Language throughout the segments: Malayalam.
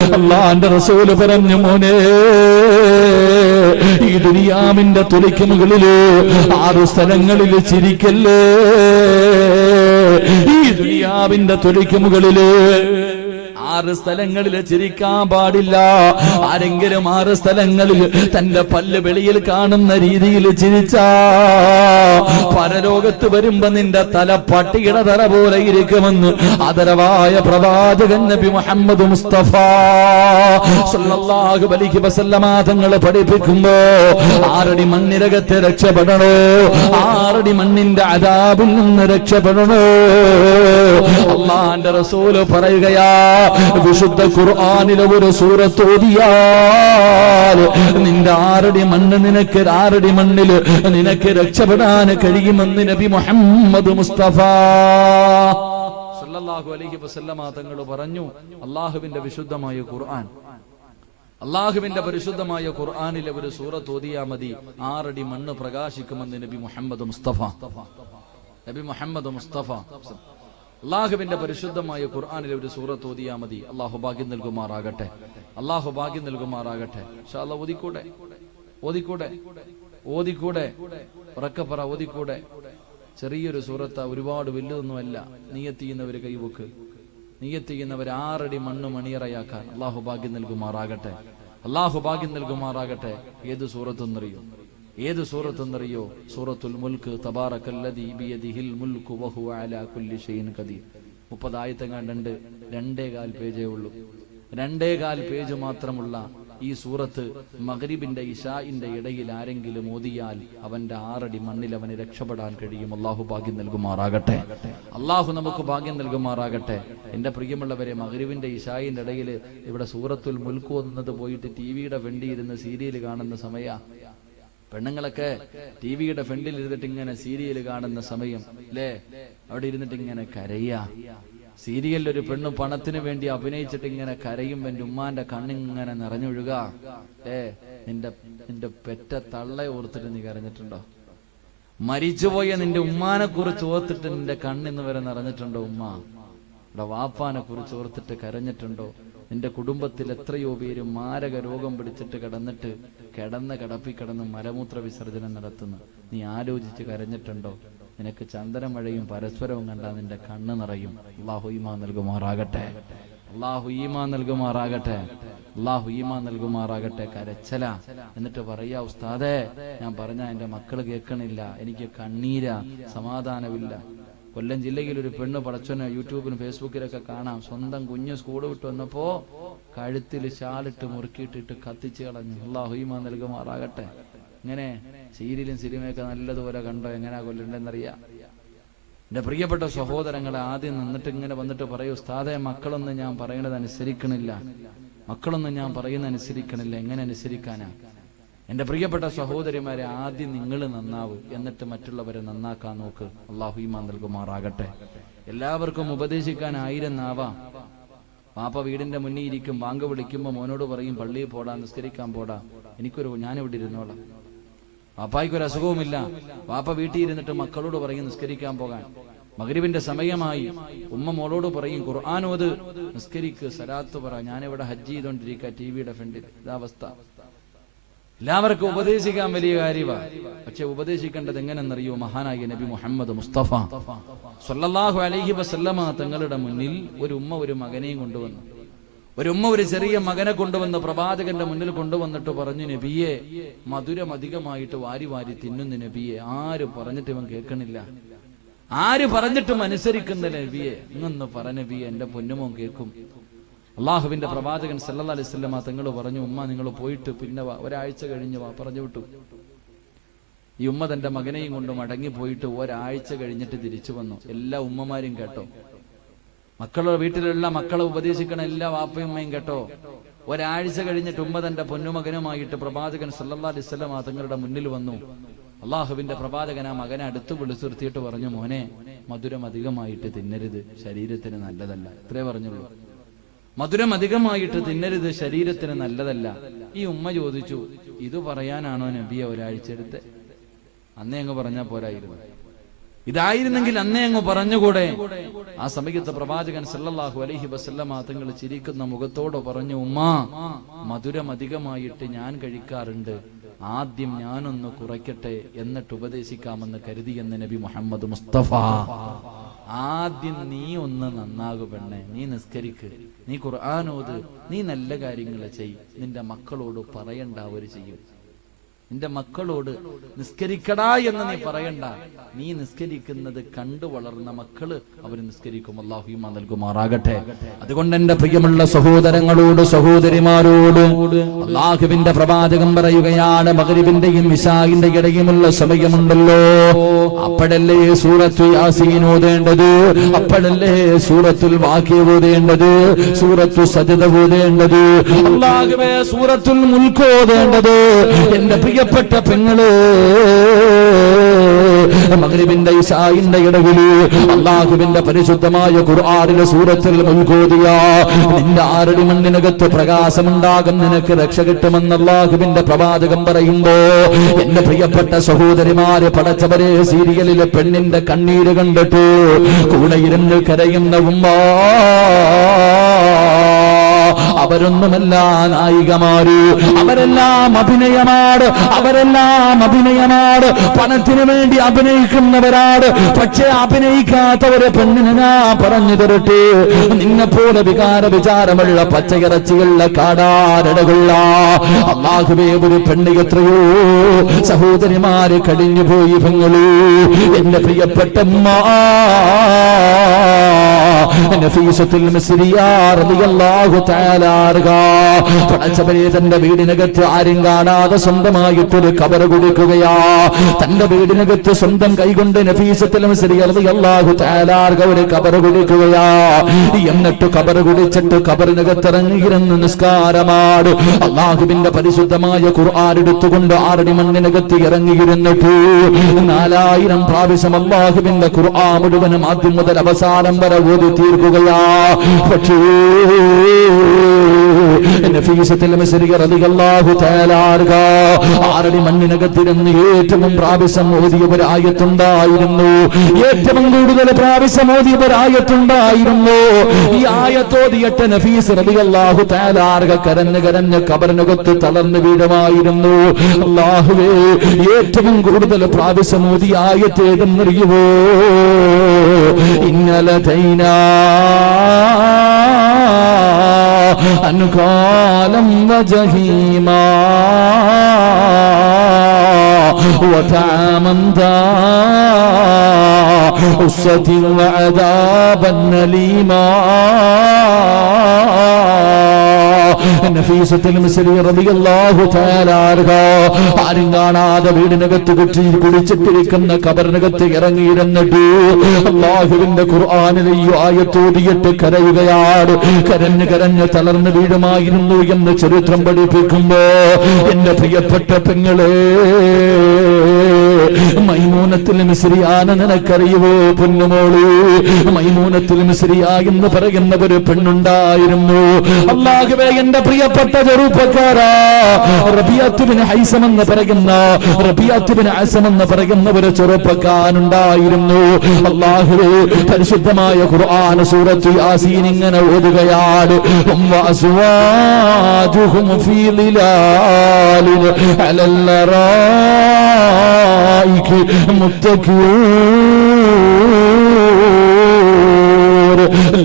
അല്ലാഹുവിന്റെ റസൂൽ പറഞ്ഞു, മോനെ, ഈ ദുനിയാവിന്റെ തുലിക്ക് മുകളില് 6 സ്ഥലങ്ങളിൽ ചിരിക്കല്ലേ. ഈ ദുനിയാവിന്റെ തുലിക്ക് മുകളില് 6 സ്ഥലങ്ങളിൽ ചിരിക്കാൻ പാടില്ല. ആരെങ്കിലും 6 സ്ഥലങ്ങളിൽ തന്റെ പല്ല് വെളിയിൽ കാണുന്ന രീതിയിൽ ചിരിച്ചാ പരലോകത്ത് വരുമ്പോ നിന്റെ തല പട്ടിയുടെ തല പോലെ ഇരിക്കുമെന്ന് ആദരവായ പ്രവാചകൻ നബി മുഹമ്മദ് മുസ്തഫ സല്ലല്ലാഹു അലൈഹി വസല്ലമ തങ്ങൾ പഠിപ്പിക്കുമ്പോ 6 അടി മണ്ണിരകത്തെ രക്ഷപ്പെടണോ, 6 അടി മണ്ണിന്റെ അദാബിൽ നിന്ന് രക്ഷപ്പെടണോ. അല്ലാഹുവിന്റെ റസൂല് പറയുകയാ, വിശുദ്ധ ഖുർആനിലെ ഒരു സൂറത്ത് ഓതിയാൽ നിന്റെ 6 അടി മണ്ണ് നിനക്ക് 6 അടി മണ്ണിൽ നിനക്ക് രക്ഷപ്പെടാൻ കഴിയുമെന്ന് നബി മുഹമ്മദ് മുസ്തഫ സല്ലല്ലാഹു അലൈഹി വസല്ലമ തങ്ങൾ പറഞ്ഞു. അല്ലാഹുവിന്റെ വിശുദ്ധമായ ഖുർആൻ, അല്ലാഹുവിന്റെ പരിശുദ്ധമായ ഖുർആനിലെ ഒരു സൂറത്ത് ഓതിയാ മതി, 6 അടി മണ്ണ് പ്രകാശിക്കുമെന്ന് നബി മുഹമ്മദ് മുസ്തഫ അള്ളാഹുവിന്റെ പരിശുദ്ധമായ ഖുർആനിലെ ഒരു സൂറത്ത് ഓതിയാ മതി. അള്ളാഹു ഭാഗ്യം നൽകുമാറാകട്ടെ, അള്ളാഹു ഭാഗ്യം നൽകുമാറാകട്ടെ. ഇൻഷാ അല്ലാഹ് ഓതിക്കൂടെ ഉറക്കപ്പറ, ഓതിക്കൂടെ. ചെറിയൊരു സൂറത്ത, ഒരുപാട് വലുതൊന്നുമല്ല. നിയ്യത്ത് ചെയ്യുന്നവര് കൈവക്ക്, നിയ്യത്ത് ചെയ്യുന്നവർ 6 അടി മണ്ണ് മണിയറയാക്കാൻ അള്ളാഹു ഭാഗ്യം നൽകുമാറാകട്ടെ, അള്ളാഹു ഭാഗ്യം നൽകുമാറാകട്ടെ. ഏത് സൂറത്തെന്നറിയോ? സൂറത്തുൽ മുൽക്ക്. തബാറകല്ലദീ ബിയദിഹിൽ മുൽക്കു വഹുവ അലാ കുല്ലി ഷൈഇൻ ഖദീർ. 30 ആയത്തങ്ങാണ്ട് 2.25 പേജേ ഉള്ളൂ. 2.25 പേജ് മാത്രമുള്ള ഈ സൂറത്ത് മഗ്രിബിന്റെ ഇശാഇന്റെ ഇടയിൽ ആരെങ്കിലും ഓതിയാൽ അവന്റെ 6 അടി മണ്ണിൽ അവന് രക്ഷപ്പെടാൻ കഴിയും. അള്ളാഹു ഭാഗ്യം നൽകുമാറാകട്ടെ, അള്ളാഹു നമുക്ക് ഭാഗ്യം നൽകുമാറാകട്ടെ. എന്റെ പ്രിയമുള്ളവരെ, മഗ്രിബിന്റെ ഇശാഇന്റെ ഇടയിൽ ഇവിടെ സൂറത്തുൽ മുൽക്ക് ഓതുന്നത് പോയിട്ട് ടിവിയുടെ ഫ്രണ്ടിൽ ഇരുന്ന് സീരിയൽ കാണുന്ന സമയ. പെണ്ണുങ്ങളൊക്കെ ടിവിയുടെ ഫ്രണ്ടിൽ ഇരുന്നിട്ട് ഇങ്ങനെ സീരിയൽ കാണുന്ന സമയം അല്ലേ, അവിടെ ഇരുന്നിട്ട് ഇങ്ങനെ കരയാ. സീരിയലിൽ ഒരു പെണ്ണ് പണത്തിന് വേണ്ടി അഭിനയിച്ചിട്ട് ഇങ്ങനെ കരയും. എന്റെ ഉമ്മാന്റെ കണ്ണിങ്ങനെ നിറഞ്ഞൊഴുക. നിന്റെ പെറ്റ തള്ള ഓർത്തിട്ട് നീ കരഞ്ഞിട്ടുണ്ടോ? മരിച്ചുപോയ നിന്റെ ഉമ്മാനെ കുറിച്ച് ഓർത്തിട്ട് നിന്റെ കണ്ണിന്ന് വരെ നിറഞ്ഞിട്ടുണ്ടോ? ഉമ്മ ഇവിടെ വാപ്പാനെ കുറിച്ച് ഓർത്തിട്ട് കരഞ്ഞിട്ടുണ്ടോ? നിന്റെ കുടുംബത്തിൽ എത്രയോ പേര് മാരക രോഗം പിടിച്ചിട്ട് കിടന്ന് മലമൂത്ര വിസർജനം നടത്തുന്നു. നീ ആലോചിച്ച് കരഞ്ഞിട്ടുണ്ടോ? നിനക്ക് ചന്ദനമഴയും പരസ്പരവും കണ്ടാൽ നിന്റെ കണ്ണ് നിറയും. അല്ലാഹു ഈമാൻ നൽകുമാറാകട്ടെ, അല്ലാഹു ഈമാൻ നൽകുമാറാകട്ടെ, അല്ലാഹു ഈമാൻ നൽകുമാറാകട്ടെ. കരച്ചല. എന്നിട്ട് പറയാ, ഉസ്താദേ, ഞാൻ പറഞ്ഞ എന്റെ മക്കള് കേൾക്കണില്ല, എനിക്ക് കണ്ണീരാ, സമാധാനമില്ല. കൊല്ലം ജില്ലയിൽ ഒരു പെണ്ണ് പടച്ചോനെ യൂട്യൂബിലും ഫേസ്ബുക്കിലൊക്കെ കാണാം. സ്വന്തം കുഞ്ഞ് സ്കൂള് വിട്ട് വന്നപ്പോ കഴുത്തിൽ ഷാലിട്ട് മുറുക്കിയിട്ടിട്ട് കത്തിച്ച് കളഞ്ഞു. അല്ലാഹു ഈമാൻ നൽകുമാറാകട്ടെ. ഇങ്ങനെ സീരിയലും സിനിമയൊക്കെ നല്ലതുപോലെ കണ്ടോ? എങ്ങനെയാ കൊല്ലണ്ടെന്നറിയാം. എന്റെ പ്രിയപ്പെട്ട സഹോദരങ്ങളെ, ആദ്യം നിന്നിട്ട് ഇങ്ങനെ വന്നിട്ട് പറയൂ, ഉസ്താദേ, മക്കളൊന്നും ഞാൻ പറയണത് അനുസരിക്കണില്ല, എങ്ങനെ അനുസരിക്കാനാ? എന്റെ പ്രിയപ്പെട്ട സഹോദരിമാരെ, ആദ്യം നിങ്ങൾ നന്നാവ്, എന്നിട്ട് മറ്റുള്ളവരെ നന്നാക്കാൻ നോക്ക്. അല്ലാഹു ഈമാൻ നൽകുമാറാകട്ടെ. എല്ലാവർക്കും ഉപദേശിക്കാൻ 1000 നാവാം. പാപ്പ വീടിന്റെ മുന്നിൽ ഇരിക്കും, ബാങ്ക് വിളിക്കുമ്പോ മോനോട് പറയും, പള്ളിയിൽ പോടാ, നിസ്കരിക്കാൻ പോടാ. ഞാനിവിടെ ഇരുന്നോളാം. പാപ്പായ്ക്കൊരു അസുഖവുമില്ല. പാപ്പ വീട്ടിൽ ഇരുന്നിട്ട് മക്കളോട് പറയും നിസ്കരിക്കാൻ പോകാൻ. മഗ്രിബിന്റെ സമയമായി, ഉമ്മ മോളോട് പറയും ഖുർആനോത്, നിസ്കരിക്ക്, സലാത്ത് പറ. ഞാനിവിടെ ഹജ്ജ് ചെയ്തോണ്ടിരിക്കുക ടിവിയുടെ ഫ്രണ്ടിൽ. ഇതാവസ്ഥ. എല്ലാവർക്കും ഉപദേശിക്കാൻ വലിയ കാര്യമാണ്. പക്ഷെ ഉപദേശിക്കേണ്ടത് എങ്ങനെന്നറിയോ? മഹാനായ നബി മുഹമ്മദ് മുസ്തഫ സല്ലല്ലാഹു അലൈഹി വസല്ലമ തങ്ങളുടെ മുന്നിൽ ഒരു ഉമ്മ ഒരു മകനെയും കൊണ്ടുവന്നു. ഒരു ചെറിയ മകനെ കൊണ്ടുവന്ന് പ്രവാചകന്റെ മുന്നിൽ കൊണ്ടുവന്നിട്ട് പറഞ്ഞു, നബിയെ, മധുരം അധികമായിട്ട് വാരി വാരി തിന്നുന്ന നബിയെ. ആര് പറഞ്ഞിട്ട് ഇവൻ കേൾക്കണില്ല, ആര് പറഞ്ഞിട്ടും അനുസരിക്കുന്ന നബിയെ. ഇങ്ങൊന്ന് പറ നബിയെ, എന്റെ പൊന്നുമോൻ കേൾക്കും. അള്ളാഹുവിന്റെ പ്രവാചകൻ സല്ലല്ലാഹു അലൈഹി വസല്ലമ തങ്ങൾ പറഞ്ഞു, ഉമ്മ നിങ്ങൾ പോയിട്ട് പിന്നെ ഒരാഴ്ച കഴിഞ്ഞ് പറഞ്ഞു വിട്ടു. ഈ ഉമ്മ തന്റെ മകനെയും കൊണ്ട് മടങ്ങി പോയിട്ട് ഒരാഴ്ച കഴിഞ്ഞിട്ട് തിരിച്ചു വന്നു. എല്ലാ ഉമ്മമാരും കേട്ടോ, മക്കളുടെ വീട്ടിലുള്ള മക്കളെ ഉപദേശിക്കണ എല്ലാ വാപ്പയും അമ്മയും കേട്ടോ. ഒരാഴ്ച കഴിഞ്ഞിട്ട് ഉമ്മ തന്റെ പൊന്നുമകനുമായിട്ട് പ്രവാചകൻ സല്ലല്ലാഹു അലൈഹി വസല്ലമ തങ്ങളുടെ മുന്നിൽ വന്നു. അള്ളാഹുവിന്റെ പ്രവാചകൻ ആ മകനെ അടുത്ത് വിളിച്ചു നിർത്തിയിട്ട് പറഞ്ഞു, മോനെ, മധുരം അധികമായിട്ട് തിന്നരുത്, ശരീരത്തിന് നല്ലതല്ല. ഇത്രേ പറഞ്ഞുള്ളൂ. മധുരം അധികമായിട്ട് തിന്നരുത്, ശരീരത്തിന് നല്ലതല്ല. ഈ ഉമ്മ ചോദിച്ചു, ഇത് പറയാനാണോ നബിയെ ഒരാഴ്ച എടുത്ത്? അന്നേ അങ്ങ് പറഞ്ഞാൽ പോരായിരുന്നു. ഇതായിരുന്നെങ്കിൽ അന്നേ അങ്ങ് പറഞ്ഞുകൂടെ? ആ സമയത്ത് പ്രവാചകൻ സല്ലല്ലാഹു അലൈഹി വസല്ലമ തങ്ങൾ ചിരിക്കുന്ന മുഖത്തോടെ പറഞ്ഞു, ഉമ്മാ, മധുരം അധികമായിട്ട് ഞാൻ കഴിക്കാറുണ്ട്, ആദ്യം ഞാനൊന്ന് കുറയ്ക്കട്ടെ എന്നിട്ട് ഉപദേശിക്കാമെന്ന് കരുതിയെന്ന് നബി മുഹമ്മദ് മുസ്തഫ. ആദ്യം നീ ഒന്ന് നന്നാകു പെണ്ണെ, നീ നിസ്കരിക്ക്, നീ ഖുർആനോത്, നീ നല്ല കാര്യങ്ങൾ ചെയ്. നിന്റെ മക്കളോട് പറയണ്ട, അവര് ചെയ്യും. നിന്റെ മക്കളോട് നിസ്കരിക്കടാ എന്ന് നീ പറയണ്ട, നീ നിസ്കരിക്കുന്നത് കണ്ടു വളർന്ന മക്കള് അവര് നിസ്കരിക്കും. അല്ലാഹു ഈമാൻ നൽകുമാറാകട്ടെ. അതുകൊണ്ട് എന്റെ പ്രിയമുള്ള സഹോദരങ്ങളോട് സഹോദരിമാരോട് അല്ലാഹുവിന്റെ പ്രവാചകൻ പറയുകയാണ്, മഗ്രിബിന്റെയും ഇശാഇന്റെ ഇടയിലുള്ള സമയമുണ്ടല്ലോ, അപ്പോഴല്ലേ സൂറത്തുൽ യാസീൻ ഓതേണ്ടത്, അപ്പോഴല്ലേ സൂറത്തുൽ വാഖിഅ ഓതേണ്ടത്, സൂറത്തുൽ സജ്ദ ഓതേണ്ടത്, അല്ലാഹുവേ സൂറത്തുൽ മുൽക്ക് ഓതേണ്ടത്. എന്റെ പ്രിയപ്പെട്ട പെങ്ങളെ, മഗ്രിബിന്റെ ഇശാഇന്റെ ഇടയിൽ അല്ലാഹുവിന്റെ പരിശുദ്ധമായ ഖുർആനിലെ സൂറത്തുൽ മുൽക്ക് ഓതിയാ നിന്റെ ആറടി മണ്ണിനകത്ത് പ്രകാശമുണ്ടാകും, നിനക്ക് രക്ഷ കിട്ടുമെന്ന് അല്ലാഹുവിന്റെ പ്രവാചകൻ പറയുമ്പോ എന്റെ പ്രിയപ്പെട്ട സഹോദരിമാരെ, പടച്ചവരെ, സീരിയലിലെ പെണ്ണിന്റെ കണ്ണീര് കണ്ടിട്ട് കൂടെ ഇരുന്ന് കരയുന്ന ഉമ്മ, അവരൊന്നുമല്ല നായികമാര്, അവരെല്ലാം അഭിനയമാണ്, അവരെല്ലാം അഭിനയമാണ്, പണത്തിന് വേണ്ടി അഭിനയിക്കുന്നവരാണ്. പക്ഷെ അഭിനയിക്കാത്തവരെ പെണ്ണിനെ ഞാൻ പറഞ്ഞു തരട്ടെ, നിന്നെ പോലെ വികാര വിചാരമുള്ള പച്ചയിറച്ചിയുള്ള കാടാരടകുള്ള അല്ലാഹുവേ, ഒരു പെണ്ണ് എത്രയോ സഹോദരിമാര് കഴിഞ്ഞുപോയി. പെങ്ങളൂ, എന്റെ പ്രിയപ്പെട്ട നഫീസത്തുൽ മിസ്രിയ റളിയല്ലാഹു തആല തന്റെ വീടിനകത്ത് ആരും കാണാതെ സ്വന്തമായിട്ടൊരു ഖബർ കൊടുക്കുകയാ. തന്റെ വീടിനകത്ത് സ്വന്തം കൈകൊണ്ട് നഫീസത്തുൽ മിസ്രിയ റളിയല്ലാഹു തആല ഒരു ഖബർ കൊടുക്കുകയാ. എന്നിട്ട് ഖബർ കുടിച്ചിട്ട് ഖബറിനകത്ത് ഇറങ്ങിയിരുന്ന് നിസ്കാരമാണ്. അല്ലാഹുവിന്റെ പരിശുദ്ധമായ ഖുർആൻ എടുത്തുകൊണ്ട് ആറടി മണ്ണിനകത്ത് ഇറങ്ങിയിരുന്നിട്ട് 4000 പ്രാവശ്യം അല്ലാഹുവിന്റെ ഖുർആൻ മുഴുവനും ആദ്യം മുതൽ അവസാനം വരെ ഓതി തീർക്കുകയാ. പക്ഷേ നഫീസത്തുൽ മിസ്രിയ റളിയല്ലാഹു തആല ആറടി മണ്ണിനകത്തിരുന്ന് ഏറ്റവും പ്രാവശ്യം ഓതിയ ഒരു ആയത്തുണ്ടായിരുന്നു, ഏറ്റവും കൂടുതൽ പ്രാവശ്യം ഓതിയ ഒരു ആയത്തുണ്ടായിരുന്നു. ഈ ആയത്തോതിയിട്ട് നഫീസ് റളിയല്ലാഹു തആല കരഞ്ഞ് കരഞ്ഞ് ഖബറിനകത്ത് തളർന്നു വീഴുമായിരുന്നു. അല്ലാഹുവേ, ഏറ്റവും കൂടുതൽ പ്രാവശ്യം ഓതിയ ആയത്ത് ഏതെന്നറിയുവോ? ഇന്നലതൈനാ أنكالا وجحيما وطعاما ذا غصة وعذابا أليما. നഫീസത്തുൽ മിസ്രിയ റളിയല്ലാഹു തആല ആരും കാണാതെ വീടിനകത്ത് കുടിച്ചിട്ടിരിക്കുന്ന ഖബറിനകത്ത് ഇറങ്ങിയിരുന്നിട്ട് അല്ലാഹുവിന്റെ ഖുർആനിലെ ഈ ആയത്തോതിയിട്ട് കരയുകയാണ്. കരഞ്ഞ് കരഞ്ഞ് തളർന്നു വീഴുമായിരുന്നു എന്ന് ചരിത്രം പഠിപ്പിക്കുമ്പോ എന്റെ പ്രിയപ്പെട്ട പെങ്ങളെ, മൈമൂനത്തുൽ മിസ്രിയാനെ നിനക്കറിയുവോ പൊന്നുമോള്? മൈമൂനത്തുൽ മിസ്രിയ എന്ന് പറയുന്ന ഒരു പെണ്ണുണ്ടായിരുന്നു. അല്ലാഹുവേ, എന്റെ പ്രിയപ്പെട്ട ചെറുപ്പക്കാരാ, റബീഅത്ത് ബിൻ ഹൈസം എന്ന് പറയുന്ന ഒരു ചെറുപ്പക്കാരനുണ്ടായിരുന്നു. അല്ലാഹുവേ, പരിശുദ്ധമായ ഖുർആൻ സൂറത്തുൽ യാസീൻ ഇങ്ങനെ ഓതുകയാണ്. വഅസ്വാജുഹും ഫീ ളിലാലിൻ അലൽ അറായികി മുത്തഖിഊൻ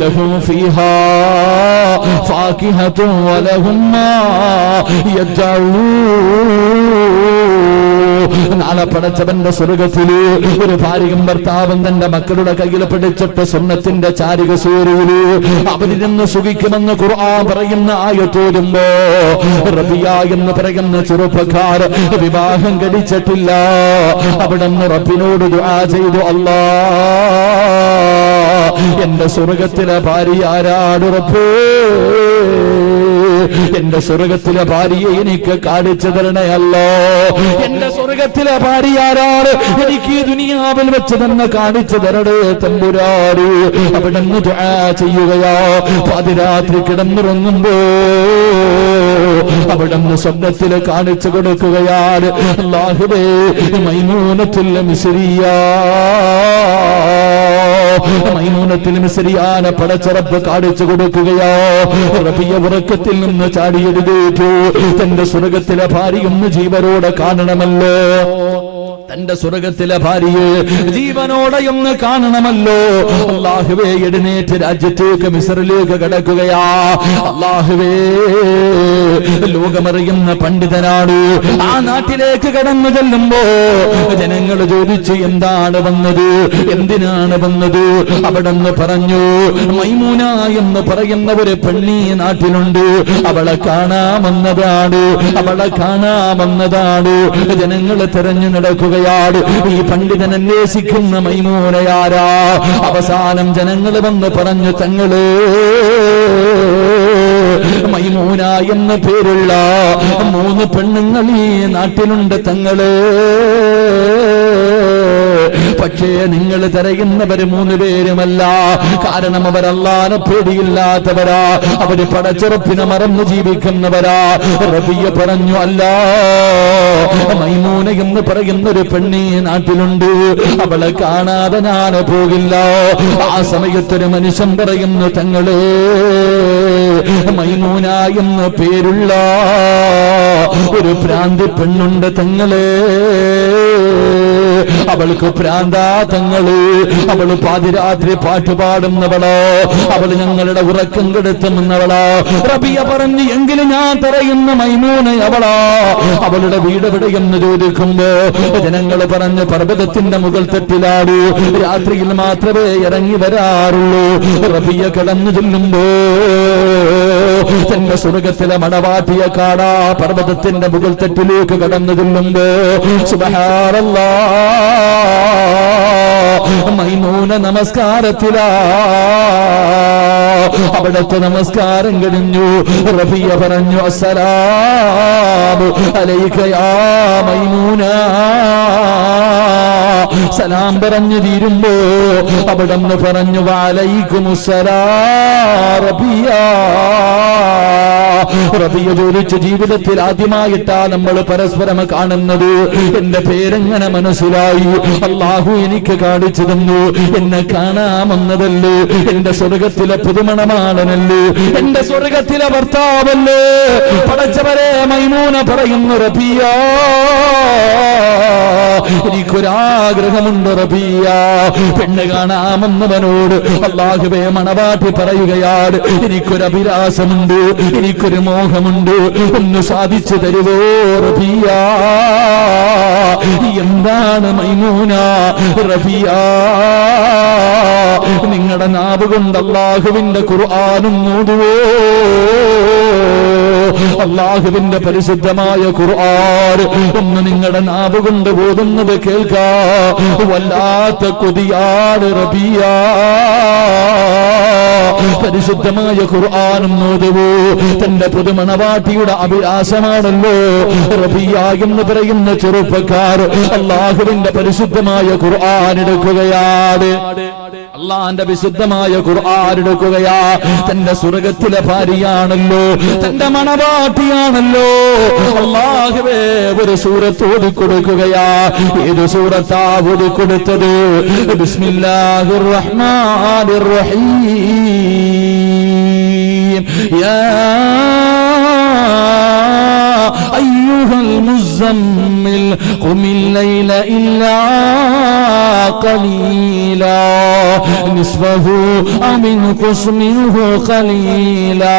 ലഹും ഫീഹാ ഫാകിഹത വലഹും മാ യദ്ഊൻ. നാളെ പടച്ചവന്റെ സ്വർഗത്തില് ഒരു ഭാര്യയും ഭർത്താവും തന്റെ മക്കളുടെ കയ്യിൽ പിടിച്ചിട്ട് സ്വർണ്ണത്തിന്റെ ചാരിക സൂര്യയില് അവരിരുന്ന് സുഖിക്കുമെന്ന് ഖുർആൻ പറയുന്ന ആയത്തോടുമ്പോ റബിയ എന്ന് പറയുന്ന ചെറുപ്പക്കാർ വിവാഹം കഴിച്ചിട്ടില്ല. അവിടെ നിന്ന് റബ്ബിനോട് ദുആ ചെയ്തു, അല്ലാ, എന്റെ സ്വർഗത്തിലെ ഭാര്യ ആരാണ് റബ്ബേ? എന്റെ സ്വർഗത്തിലെ ഭാര്യയെ എനിക്ക് കാണിച്ചു തരണയല്ലോ. എന്റെ സ്വർഗത്തിലെ ഭാര്യ ആരാണ്? എനിക്ക് ഈ ദുനിയാവിൽ വെച്ച് തന്നെ കാണിച്ചു തരണേ തമ്പുരാന്. അവിടെ നിന്ന് ദുആ ചെയ്യുകയാ. പാതിരാത്രി കിടന്നുറങ്ങുമ്പോ അവിടുന്ന് സ്വപ്നത്തിൽ കാണിച്ചു കൊടുക്കുകയാണ്. അല്ലാഹുവേ, മൈമൂനത്തുൽ മിസ്രിയ, മൈമൂനത്തുൽ മിസ്രിയാനെ പടച്ചറപ്പ് കാണിച്ചു കൊടുക്കുകയോ. റബിയ ഉറക്കത്തിൽ നിന്ന് ചാടിയെഴുതേറ്റു. തന്റെ സ്വർഗത്തിലെ ഭാര്യയൊന്ന് ജീവനോടെ കാണണമല്ലോ, തന്റെ സ്വർഗത്തിലെ ഭാര്യയെ ജീവനോടെ ഒന്ന് കാണണമല്ലോ. അല്ലാഹുവേ, എഴുന്നേറ്റ് രാജ്യത്തേക്ക് മിസ്റിലേക്ക് കടക്കുകയാ. അല്ലാഹുവേ, ലോകമറിയുന്ന പണ്ഡിതനാണ്. ആ നാട്ടിലേക്ക് കടന്നു ചെല്ലുമ്പോ ജനങ്ങൾ ചോദിച്ചു, എന്താണ് വന്നത്, എന്തിനാണ് വന്നത്? അവിടെന്ന് പറഞ്ഞു, മൈമൂന എന്ന് പറയുന്ന ഒരു പെണ്ണി നാട്ടിലുണ്ട്, അവളെ കാണാമെന്നതാണ്, അവളെ കാണാമെന്നതാണ്. ജനങ്ങൾ തെരഞ്ഞു നടക്കുകയാണ്. ഈ പണ്ഡിതൻ അന്വേഷിക്കുന്ന മൈമൂനയാരാ? അവസാനം ജനങ്ങൾ വന്ന് പറഞ്ഞു, തങ്ങള് മൈമൂന എന്ന പേരുള്ള 3 പെണ്ണുങ്ങൾ ഈ നാട്ടിലുണ്ട് തങ്ങള്. പക്ഷേ നിങ്ങൾ തിരയുന്നവര് 3 പേരുമല്ല. കാരണം അവർ അല്ലാഹുവിനെ പേടിയില്ലാത്തവരാ, അവര് പടച്ചുറപ്പിനെ മറന്നു ജീവിക്കുന്നവരാ. റബിയ പറഞ്ഞു, അല്ല, മൈമൂന എന്ന് പറയുന്ന ഒരു പെണ്ണി നാട്ടിലുണ്ട്, അവളെ കാണാതെ ഞാൻ പോകില്ല. ആ സമയത്തൊരു മനുഷ്യൻ പറയുന്നു, തങ്ങളെ മൈമൂന എന്ന് പേരുള്ള ഒരു ഭ്രാന്തി പെണ്ണുണ്ട് തങ്ങളെ, അവൾക്ക് ഭ്രാന്താ തങ്ങള്, അവള് പാതിരാത്രി പാട്ടുപാടുന്നവളോ, അവള് ഞങ്ങളുടെ ഉറക്കം കെടുത്തുന്നവളോ. റബിയ പറഞ്ഞു, എങ്കിലും ഞാൻ പറയുന്ന മൈമൂന അവളാ, അവളുടെ വീട് എവിടെയെന്ന് ചോദിക്കുമ്പോ ജനങ്ങൾ പറഞ്ഞു, പർവ്വതത്തിന്റെ മുകൾ തട്ടിലാണ്, രാത്രിയിൽ മാത്രമേ ഇറങ്ങി വരാറുള്ളൂ. റബിയ കടന്നു ചെല്ലുമ്പോ തന്റെ സ്വർഗത്തിലെ മണവാട്ടിയെ കാണാ. പർവ്വതത്തിന്റെ മുകൾ തട്ടിലേക്ക് കടന്നു ചെല്ലുമ്പോ സുബ്ഹാനല്ലാഹ്, മൈമൂന നമസ്കാരത്തിലാ. അവിടത്തെ നമസ്കാരം കഴിഞ്ഞു. റബിയ പറഞ്ഞു, അസ്സലാമു അലൈക യാ മൈമൂന. സലാം പറഞ്ഞു തീരുമ്പോ അവിടെന്ന് പറഞ്ഞു, വഅലൈക്കുമുസ്സലാം റബിയ. റബിയ ചോദിച്ചു, ജീവിതത്തിൽ ആദ്യമായിട്ടാ നമ്മൾ പരസ്പരം കാണുന്നത്, എന്റെ പേരെങ്ങനെ മനസ്സിലായി? അല്ലാഹു എനിക്ക് കാണിച്ചു തന്നു. എന്നെ കാണാമെന്നതല്ലേ, എന്റെ സ്വർഗത്തിലെ പുതുമണമാണനല്ലേ, എന്റെ സ്വർഗത്തിലെ ഭർത്താവല്ലേ. പടച്ചവരെ, മൈമൂന പറയുന്നു, റബിയ, എനിക്കൊരാഗ്രഹമുണ്ട് റബിയ, പെണ്ണ് കാണാമെന്നവനോട് അല്ലാഹുവേ മണവാട്ടി പറയുകയാണ്, എനിക്കൊരഭിലാഷമുണ്ട്, എനിക്കൊരു മോഹമുണ്ട്, ഒന്ന് സാധിച്ചു തരുവോ റബിയ? എന്താണ് മൈമൂന? റബിയ, നിങ്ങളുടെ നാവ് കൊണ്ട് അല്ലാഹുവിന്റെ ഖുർആനും ഓതുവോ? അല്ലാഹുവിന്റെ പരിശുദ്ധമായ ഖുർആൻ ഒന്ന് നിങ്ങളുടെ നാവ് കൊണ്ട് ഓതുന്നത് കേൾക്കാ. വല്ലാത്ത കൊതിയാണ് റബിയ, പരിശുദ്ധമായ ഖുർആനും ഓതുവോ? തന്റെ പുതുമണവാട്ടിയുടെ അഭിലാഷമാണല്ലോ റബിയ എന്ന് പറയുന്ന ചെറുപ്പക്കാർ അല്ലാഹുവിന്റെ പരിശുദ്ധമായ ഖുർആൻ എടുക്കുകയാണ്. അള്ളാന്റെ വിശുദ്ധമായ ഖുർആൻ എടുക്കുകയാ. തന്റെ സ്വർഗത്തിലെ ഭാര്യയാണല്ലോ, തന്റെ മണവാട്ടിയാണല്ലോ. അല്ലാഹുവേ, ഒരു സൂറത്ത് ഓതിക്കൊടുക്കുകയാ. ഏത് സൂറത്താ ഓതിക്കൊടുത്തത്? ബിസ്മില്ലാഹിർ റഹ്മാനിർ റഹീം. യാ അയ്യുഹൽ മുസമ്മിൽ ഖുമിൽ ലൈല ഇല്ലാ ഖലീലാ നിസ്ഫഹു ഔ മിൻഖുസ് മിൻഹു ഖലീലാ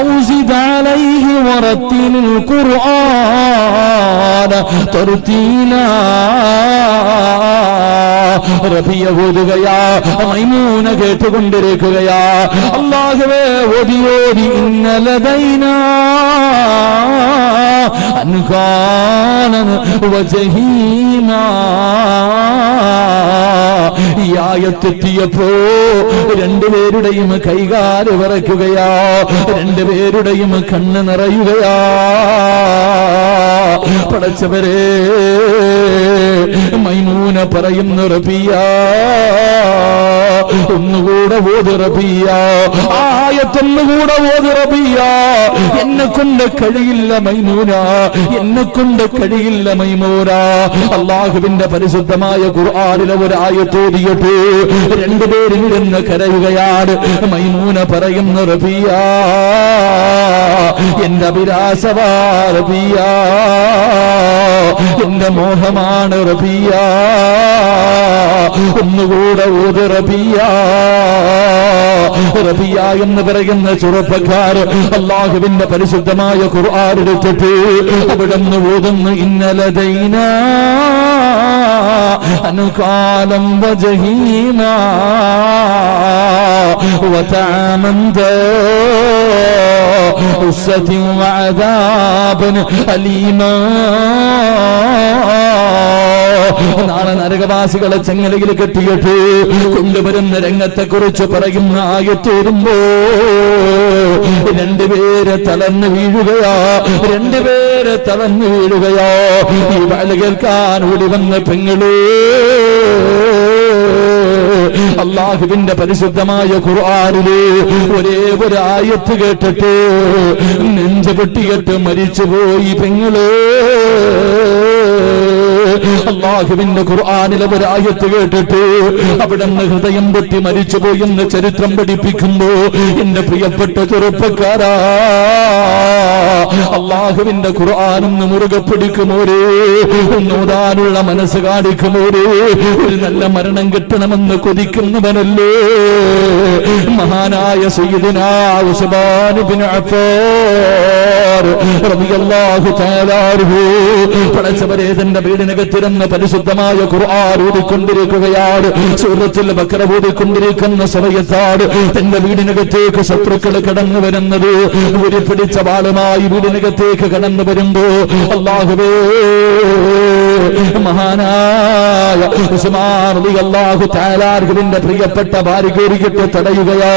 ഔ സിദ് അലൈഹി വറത്തിലിൽ ഖുർആന തർതീലാ. റബിയ ഓതുകയാ, മൈമൂന കേട്ടുകൊണ്ടിരിക്കുകയാ. അല്ലാഹുവേ, ഓതി ഓതി ഇന്നലദൈനാ അൻകാനൻ വജഹീമാ. ഈ ആയത്തെത്തിയപ്പോ രണ്ടുപേരുടെയും കൈകാല് വിറയ്ക്കുകയാ, രണ്ടുപേരുടെയും കണ്ണ് നിറയുകയാ. പടച്ചവരെ, മൈമൂന പറയുന്നു റബിയ, ഒന്നുകൂടെ ഓത് റബിയ, ആയത്തൊന്നുകൂടെ ഓത് റബിയ. എന്നെ കൊണ്ട് കഴിയില്ല മൈമൂന, എന്നെ കൊണ്ട് കഴിയില്ല മൈമൂന. അള്ളാഹുവിന്റെ പരിശുദ്ധമായ ഖുർആനിലെ ഒരു ആയത്തോതിയിട്ട് രണ്ടുപേരും ഇരുന്ന് കരയുകയാണ്. മൈമൂന പറയുന്നു റബിയ, എന്റെ അഭിലാഷവാ റബിയ, എന്റെ മോഹമാണ് റബിയ, ഒന്നുകൂടെ ഓത് റബിയ. റബിയ എന്ന് പറയുന്ന ചെറുപ്പക്കാര് അള്ളാഹുവിന്റെ പരിശുദ്ധമായ ഖുർആൻ എടുത്തിട്ട് അവിടുന്ന് ഓതുന്നു, ഇന്നലദൈന അനുകാലം വജഹീമ വതഅമന്ത ഉസ്സതി വഅദാബൻ അലീമാ. നാളെ നരകവാസികളെ ചെങ്ങലയിൽ കെട്ടിയിട്ട് കൊണ്ടുവരുന്ന രംഗത്തെ കുറിച്ച് പറയുന്ന ആയത്തേരുമ്പോ രണ്ടുപേരെ തളർന്നു വീഴുകയാ, രണ്ടുപേരെ തളർന്നു വീഴുകയാ. ഈ വല കേൾക്കാൻ ഓടി വന്ന പെങ്ങളേ, അള്ളാഹുവിന്റെ പരിശുദ്ധമായ ഖുർആനിലെ ഒരേ ഒരു ആയത്ത് കേട്ടിട്ട് നെഞ്ചു പൊട്ടിയിട്ട് മരിച്ചുപോയി പെങ്ങളേ. അള്ളാഹുവിന്റെ ഖുർആനിലെ ഒരു ആയത്ത് കേട്ടിട്ട് അവിടുന്ന് ഹൃദയം പൊട്ടി മരിച്ചുപോയെന്ന് ചരിത്രം പഠിപ്പിക്കുമ്പോ എന്റെ പ്രിയപ്പെട്ട ചെറുപ്പക്കാരാ, അള്ളാഹുവിന്റെ ഖുർആനൊന്ന് മുറുകെ പിടിക്കുമോരേ, ഒന്നോതാനുള്ള മനസ്സ് കാണിക്കുമോരേ, ഒരു നല്ല മരണം കിട്ടണമെന്ന് കൊതിക്കുന്നവനല്ലേ മഹാനായ സയ്യിദുനാ ഉസ്മാൻ ഇബ്നു അഫ്ഫാൻ റളിയല്ലാഹു തആല അൻഹു. പടച്ചവരെ, തന്റെ വീടിനകത്തിരുന്ന് പരിശുദ്ധമായ ഖുർആൻ ഓതിക്കൊണ്ടിരിക്കുകയാണ്. സൂറത്തുൽ ബഖറ ഓതിക്കൊണ്ടിരിക്കുന്ന സമയത്താണ് തന്റെ വീടിനകത്തേക്ക് ശത്രുക്കൾ കടന്നു വരുന്നത്. ഒരു പിടിച്ച വാളുമായി വീടിനകത്തേക്ക് കടന്നു വരുമ്പോ അല്ലാഹുവേ, മഹാനായ ഉസ്മാൻ റളിയല്ലാഹു തആല അൻഹുവിന്റെ പ്രിയപ്പെട്ട ഭാര്യ കേറിയിട്ട് തടയുകയാ.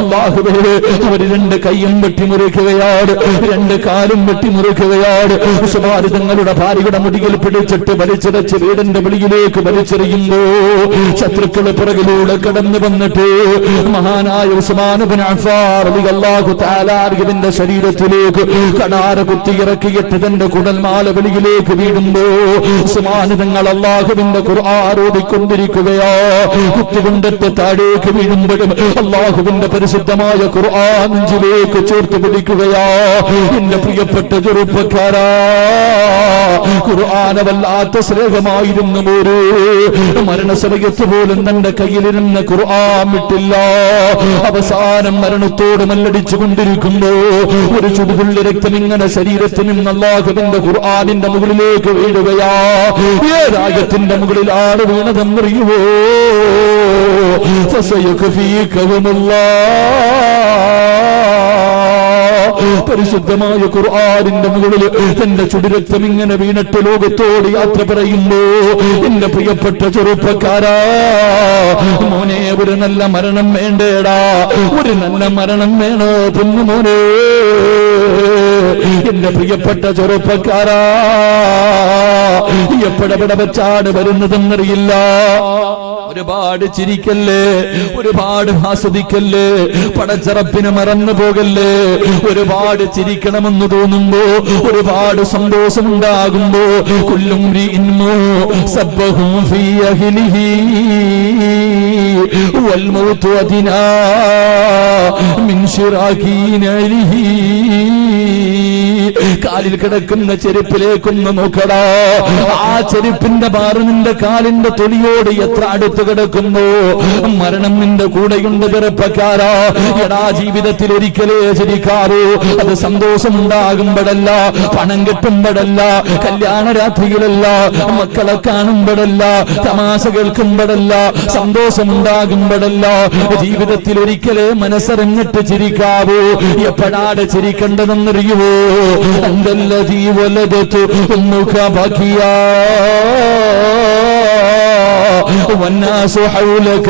അല്ലാഹുവേ, അവർ രണ്ട് കൈയും വെട്ടിമുറിക്കുകയാണ്, രണ്ട് കാലും വെട്ടിമുറിക്കുകയാണ്. ഉസ്മാൻ തങ്ങളുടെ ഭാര്യയുടെ മുടിയിൽ പിടിച്ചിട്ട് വലിച്ചിടച്ച് വീടിന്റെ വെളിയിലേക്ക് വലിച്ചെറിയുമ്പോ ശത്രുക്കള് പുറകിലൂടെ കടന്നു വന്നിട്ട് മഹാനായ ഉസ്മാൻ ഇബ്നു അഫ്ഫാൻ റളിയല്ലാഹു തആല അൻഹുവിന്റെ ശരീരത്തിലേക്ക് കടാര കുത്തിയിറക്കിയിട്ട് തന്റെ കുടൽമാല വെളിയിലേക്ക് വീഴുമ്പോ ഉസ്മാൻ തങ്ങൾ അല്ലാഹുവിന്റെ ഖുർആൻ ഓതിക്കൊണ്ടിരിക്കുകയാ. കുത്തികൊണ്ടിട്ട് താഴേക്ക് വീഴുമ്പോഴും അല്ലാഹുവിന്റെ പരിശുദ്ധമായ ഖുർആൻ നെഞ്ചിലേക്ക് ചേർത്ത് പിടിക്കുകയാ. എന്റെ പ്രിയപ്പെട്ട ചെറുപ്പക്കാരാ, ഖുർആൻ വല്ലാത്ത സ്നേഹമായിരുന്നു. ഒരു മരണസമയത്ത് പോലും തന്റെ കയ്യിലിരുന്ന ഖുർആൻ വിട്ടില്ല. അവസാനം മരണത്തോട് മല്ലടിച്ചു കൊണ്ടിരിക്കുമ്പോ ഒരു ചുടുതുള്ളി രക്തം ഇങ്ങനെ ശരീരത്തിൽ നിന്ന് അല്ലാഹുവിന്റെ ഖുർആനിന്റെ മുകളിലേക്ക് വീഴുകയാ. ഏതാകത്തിന്റെ മുകളിലാണ് വീണതെന്നറിയുവോ? പരിശുദ്ധമായ ഖുർആനിന്റെ മുകളിൽ തന്റെ ചുടുരക്തം ഇങ്ങനെ വീണിട്ട് ലോകത്തോട് യാത്ര പറയുമ്പോ എന്റെ പ്രിയപ്പെട്ട ചെറുപ്പക്കാരാ, മോനെ, ഒരു നല്ല മരണം വേണ്ടേടാ, ഒരു നല്ല മരണം വേണോ പൊന്നു മോനെ. എന്റെ പ്രിയപ്പെട്ട ചെറുപ്പക്കാരാ, എപ്പോഴെവിടെ വെച്ചാണ് വരുന്നതെന്നറിയില്ല. ഒരുപാട് ചിരിക്കല്ലേ, ഒരുപാട് ആസ്വദിക്കല്ലേ, പടച്ചറപ്പിന് മറന്നു പോകല്ലേ. ഒരുപാട് ചിരിക്കണമെന്ന് തോന്നുമ്പോ, ഒരുപാട് സന്തോഷമുണ്ടാകുമ്പോ കുല്ലും സബ്ബഹും ഫീ അഹ്ലിഹി വൽ മൗതു അദിനാ മിൻ ശിറാകീനലിഹി. കാലിൽ കിടക്കുന്ന ചെരുപ്പിലേക്കൊന്ന് നോക്കടാ. ആ ചെരുപ്പിന്റെ ബാറ് നിന്റെ കാലിന്റെ തൊലിയോട് എത്ര അടുത്ത് കിടക്കുന്നു. മരണം നിന്റെ കൂടെയുണ്ട് ചെറുപ്പക്കാരാ. എടാ, ജീവിതത്തിൽ ഒരിക്കലേ ചിരിക്കാറൂ. അത് സന്തോഷമുണ്ടാകുമ്പോഴല്ല, പണം കിട്ടുമ്പോഴല്ല, കല്യാണ രാത്രിയിലല്ല, മക്കളെ കാണുമ്പോഴല്ല, തമാശ കേൾക്കുമ്പോഴല്ല, സന്തോഷമുണ്ടാകുമ്പോഴല്ല. ജീവിതത്തിൽ ഒരിക്കലേ മനസ്സറിഞ്ഞിട്ട് ചിരിക്കാവൂ. എപ്പോഴാണ് ചിരിക്കേണ്ടതെന്നറിയുവോ? അന്തല്ലദീ വലദതു ഉമ്മുക ബകിയാ വന്നാസു ഹൗലക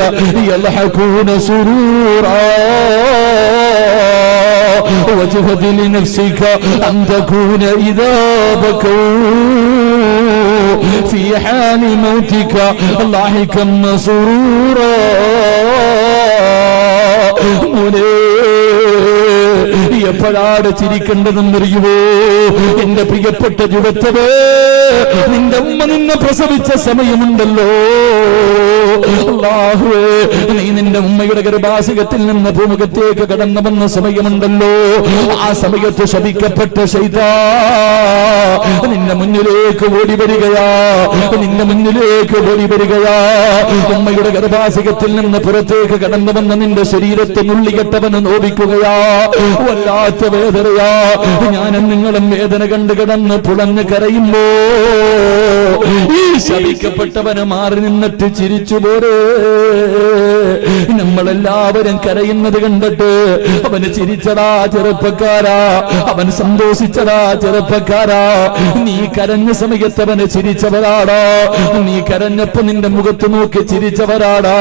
യൽഹഖൂന സുറൂറാ وجهد لنفسك أن تكون إذا بكوا في حال موتك ضاحكا مسرورا എപ്പോഴാണ് ചിരിക്കേണ്ടതെന്നറിയുവോ? എന്റെ പ്രിയപ്പെട്ട യുവത്വേ, നിന്റെ ഉമ്മ നിന്നെ പ്രസവിച്ച സമയമുണ്ടല്ലോ. അല്ലാഹുവേ, നീ നിന്റെ ഉമ്മയുടെ ഗർഭാശയത്തിൽ നിന്ന് ഭൂമുഖത്തേക്ക് കടന്നു വന്ന സമയമുണ്ടല്ലോ. ആ സമയത്ത് ശപിക്കപ്പെട്ട ശൈത്താൻ നിന്റെ മുന്നിലേക്ക് ഓടി വരികയാ, നിന്റെ മുന്നിലേക്ക് ഓടി വരികയാ. ഉമ്മയുടെ ഗർഭാശയത്തിൽ നിന്ന് പുറത്തേക്ക് കടന്നു വന്ന നിന്റെ ശരീരത്തെ നുള്ളികെട്ടവന് നോവിക്കുകയാ. വല്ലാത്ത വേദനയാ. ഞാനും നിങ്ങളും വേദന കണ്ടു കിടന്ന് പുളഞ്ഞ് കരയുമ്പോ ഈ ശപിക്കപ്പെട്ടവന് മാറി നിന്നിട്ട് ചിരിച്ചു പോരെ. നമ്മളെല്ലാവരും കരയുന്നത് കണ്ടിട്ട് അവന് ചിരിച്ചടാ ചെറുപ്പക്കാരാ, അവൻ സന്തോഷിച്ചടാ ചെറുപ്പക്കാരാ. നീ കരഞ്ഞ സമയത്ത് അവന് ചിരിച്ചവരാടാ, നീ കരഞ്ഞപ്പോ നിന്റെ മുഖത്ത് നോക്കി ചിരിച്ചവരാടാ.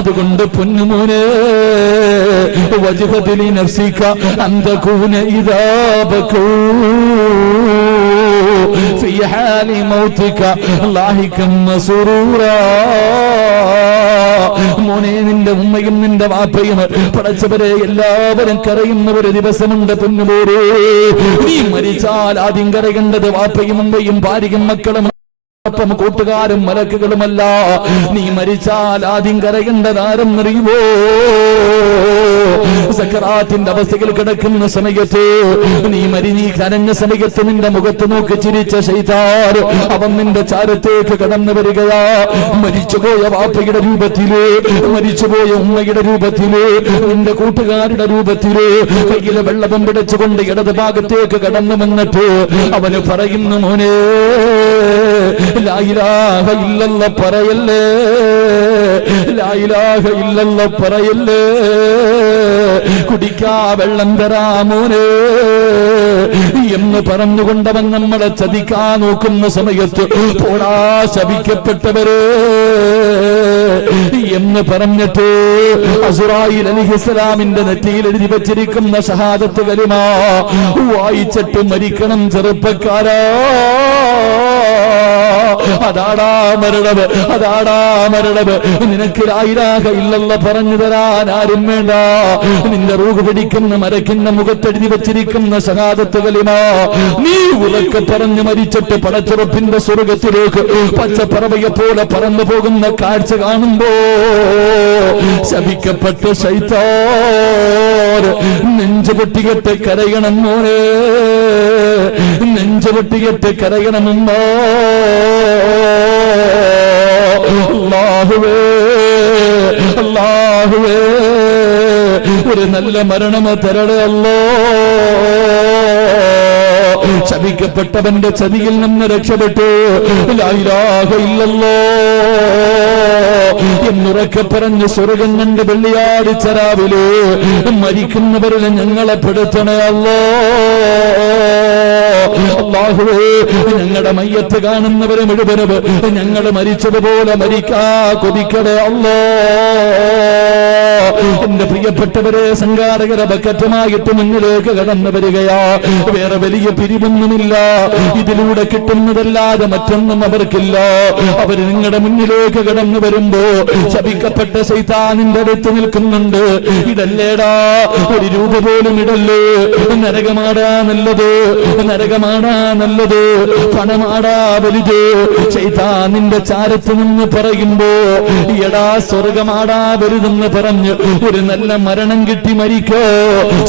അതുകൊണ്ട് പൊന്നുമോനെ, വജ്ഹദ് ലിനഫ്സിക അൻ തകൂന ഇദാ ബകൂ ഫീ ഹാലി മൗതിക ലാഹികം മസ്റൂറാ. മോനെ, നിന്റെ ഉമ്മയും നിന്റെ വാപ്പയും പടച്ചവരെ എല്ലാവരും കരയുന്ന ഒരു ദിവസമുണ്ട് പൊന്നുപോരേ. നീ മരിച്ചാൽ ആദ്യം കരയേണ്ടത് വാപ്പയും ഉമ്മയും ഭാര്യയും മക്കളും കൂട്ടുകാരും മലക്കുകളുമല്ല. നീ മരിച്ചാൽ ആദ്യം കരയേണ്ടത് ആരെന്നറിയുമോ? സക്കറാത്തിന്റെ അവസ്ഥയിൽ കിടക്കുന്ന സമയത്ത് നീ കരഞ്ഞ സമയത്ത് നിന്റെ മുഖത്ത് നോക്കി ചിരിച്ച ശൈത്താൻ അവൻ നിന്റെ ചാരത്തേക്ക് കടന്നു വരികയാ. മരിച്ചുപോയ വാപ്പയുടെ രൂപത്തില്, മരിച്ചുപോയ ഉമ്മയുടെ രൂപത്തില്, നിന്റെ കൂട്ടുകാരുടെ രൂപത്തില് കയ്യിലെ വെള്ളവും പിടിച്ചുകൊണ്ട് ഇടത് ഭാഗത്തേക്ക് കടന്നു വന്നിട്ട് അവന് പറയുന്നു, മോനെ ലാ ഇലാഹ ഇല്ലല്ലാഹ് പറയല്ലേ, ലാ ഇലാഹ ഇല്ലല്ലാഹ് പറയല്ലേ, കുടിക്കാ വെള്ളം തരാമോനെ എന്ന് പറഞ്ഞുകൊണ്ടവൻ നമ്മളെ ചതിക്കാൻ നോക്കുന്ന സമയത്ത് പോടാ ശപിക്കപ്പെട്ടവരെ എന്ന് പറഞ്ഞിട്ട് അസ്റായീൽ അലൈഹിസ്സലാമിന്റെ നെറ്റിയിൽ എഴുതി വച്ചിരിക്കുന്ന ഷഹാദത്ത് കലിമ വായിച്ചിട്ട് മരിക്കണം ചെറുപ്പക്കാരാ. അതാടാ മരണവ്, അതാടാ മരണവ്. നിനക്ക് ലാ ഇലാഹ ഇല്ലല്ലാഹ് പറഞ്ഞു തരാൻ ആരും വേണ്ട. നിന്റെ റൂഹ് പിടിക്കുന്ന മരക്കുന്ന മുഖത്തെഴുതി വെച്ചിരിക്കുന്ന ഷഹാദത്ത് കലിമ നീ ഉറക്കെ പറഞ്ഞു മരിച്ചിട്ട് പടച്ചുറപ്പിന്റെ സ്വർഗത്തിലേക്ക് പച്ചപ്പറവയെ പോലെ പറന്നു പോകുന്ന കാഴ്ച കാണുമ്പോ ശപിക്കപ്പെട്ട ശൈത്താൻ നെഞ്ചുപൊട്ടികെട്ട് കരയണം മോനെ, നെഞ്ചുപൊട്ടികെട്ട് കരയണമുമ്മ. അല്ലാഹുവേ, അല്ലാഹുവേ, ഒരു നല്ല മരണം തരണേ അല്ലാ. ശപിക്കപ്പെട്ടവന്റെ ചതിയിൽ നിന്ന് രക്ഷപ്പെട്ടു ലാ ഇലാഹ ഇല്ലല്ലാഹ് എന്നുറക്കെ പറഞ്ഞ് സ്വർഗം കണ്ട് വെള്ളിയാഴ്ച രാവിലെ മരിക്കുന്നവരിൽ ഞങ്ങളെ പെടുത്തണേ അല്ലാ. അല്ലാഹുവേ, ഞങ്ങളുടെ മയ്യത്ത് കാണുന്നവരെ മുഴുവനും ഞങ്ങൾ മരിച്ചതുപോലെ മരിക്കാ കൊതിക്കണേ അല്ലാ. എന്റെ പ്രിയപ്പെട്ടവരെ, സംഘാടകരെ ബക്കറ്റുമായിട്ട് മുന്നിലേക്ക് കടന്നു വരികയാ. വേറെ വലിയ പിരിവൊന്നുമില്ല, ഇതിലൂടെ കിട്ടുന്നതല്ലാതെ മറ്റൊന്നും അവർക്കില്ല. അവർ നിങ്ങളുടെ മുന്നിലേക്ക് കടന്നു വരുമ്പോ ശപിക്കപ്പെട്ട ശൈത്താനിന്റെ അടുത്ത് നിൽക്കുന്നുണ്ട്. ഇതല്ലേടാ, ഒരു രൂപ പോലും ഇടല്ലേ, നരകമാടാ നല്ലത്, നരകമാടാ നല്ലത്, പണമാടാ വലുത്. ശൈത്താനിന്റെ ചാരത്ത് നിന്ന് പറയുമ്പോ എടാ സ്വർഗമാടാ വലുതെന്ന് പറഞ്ഞ് ഒരു നല്ല മരണം കിട്ടി മരിക്കോ,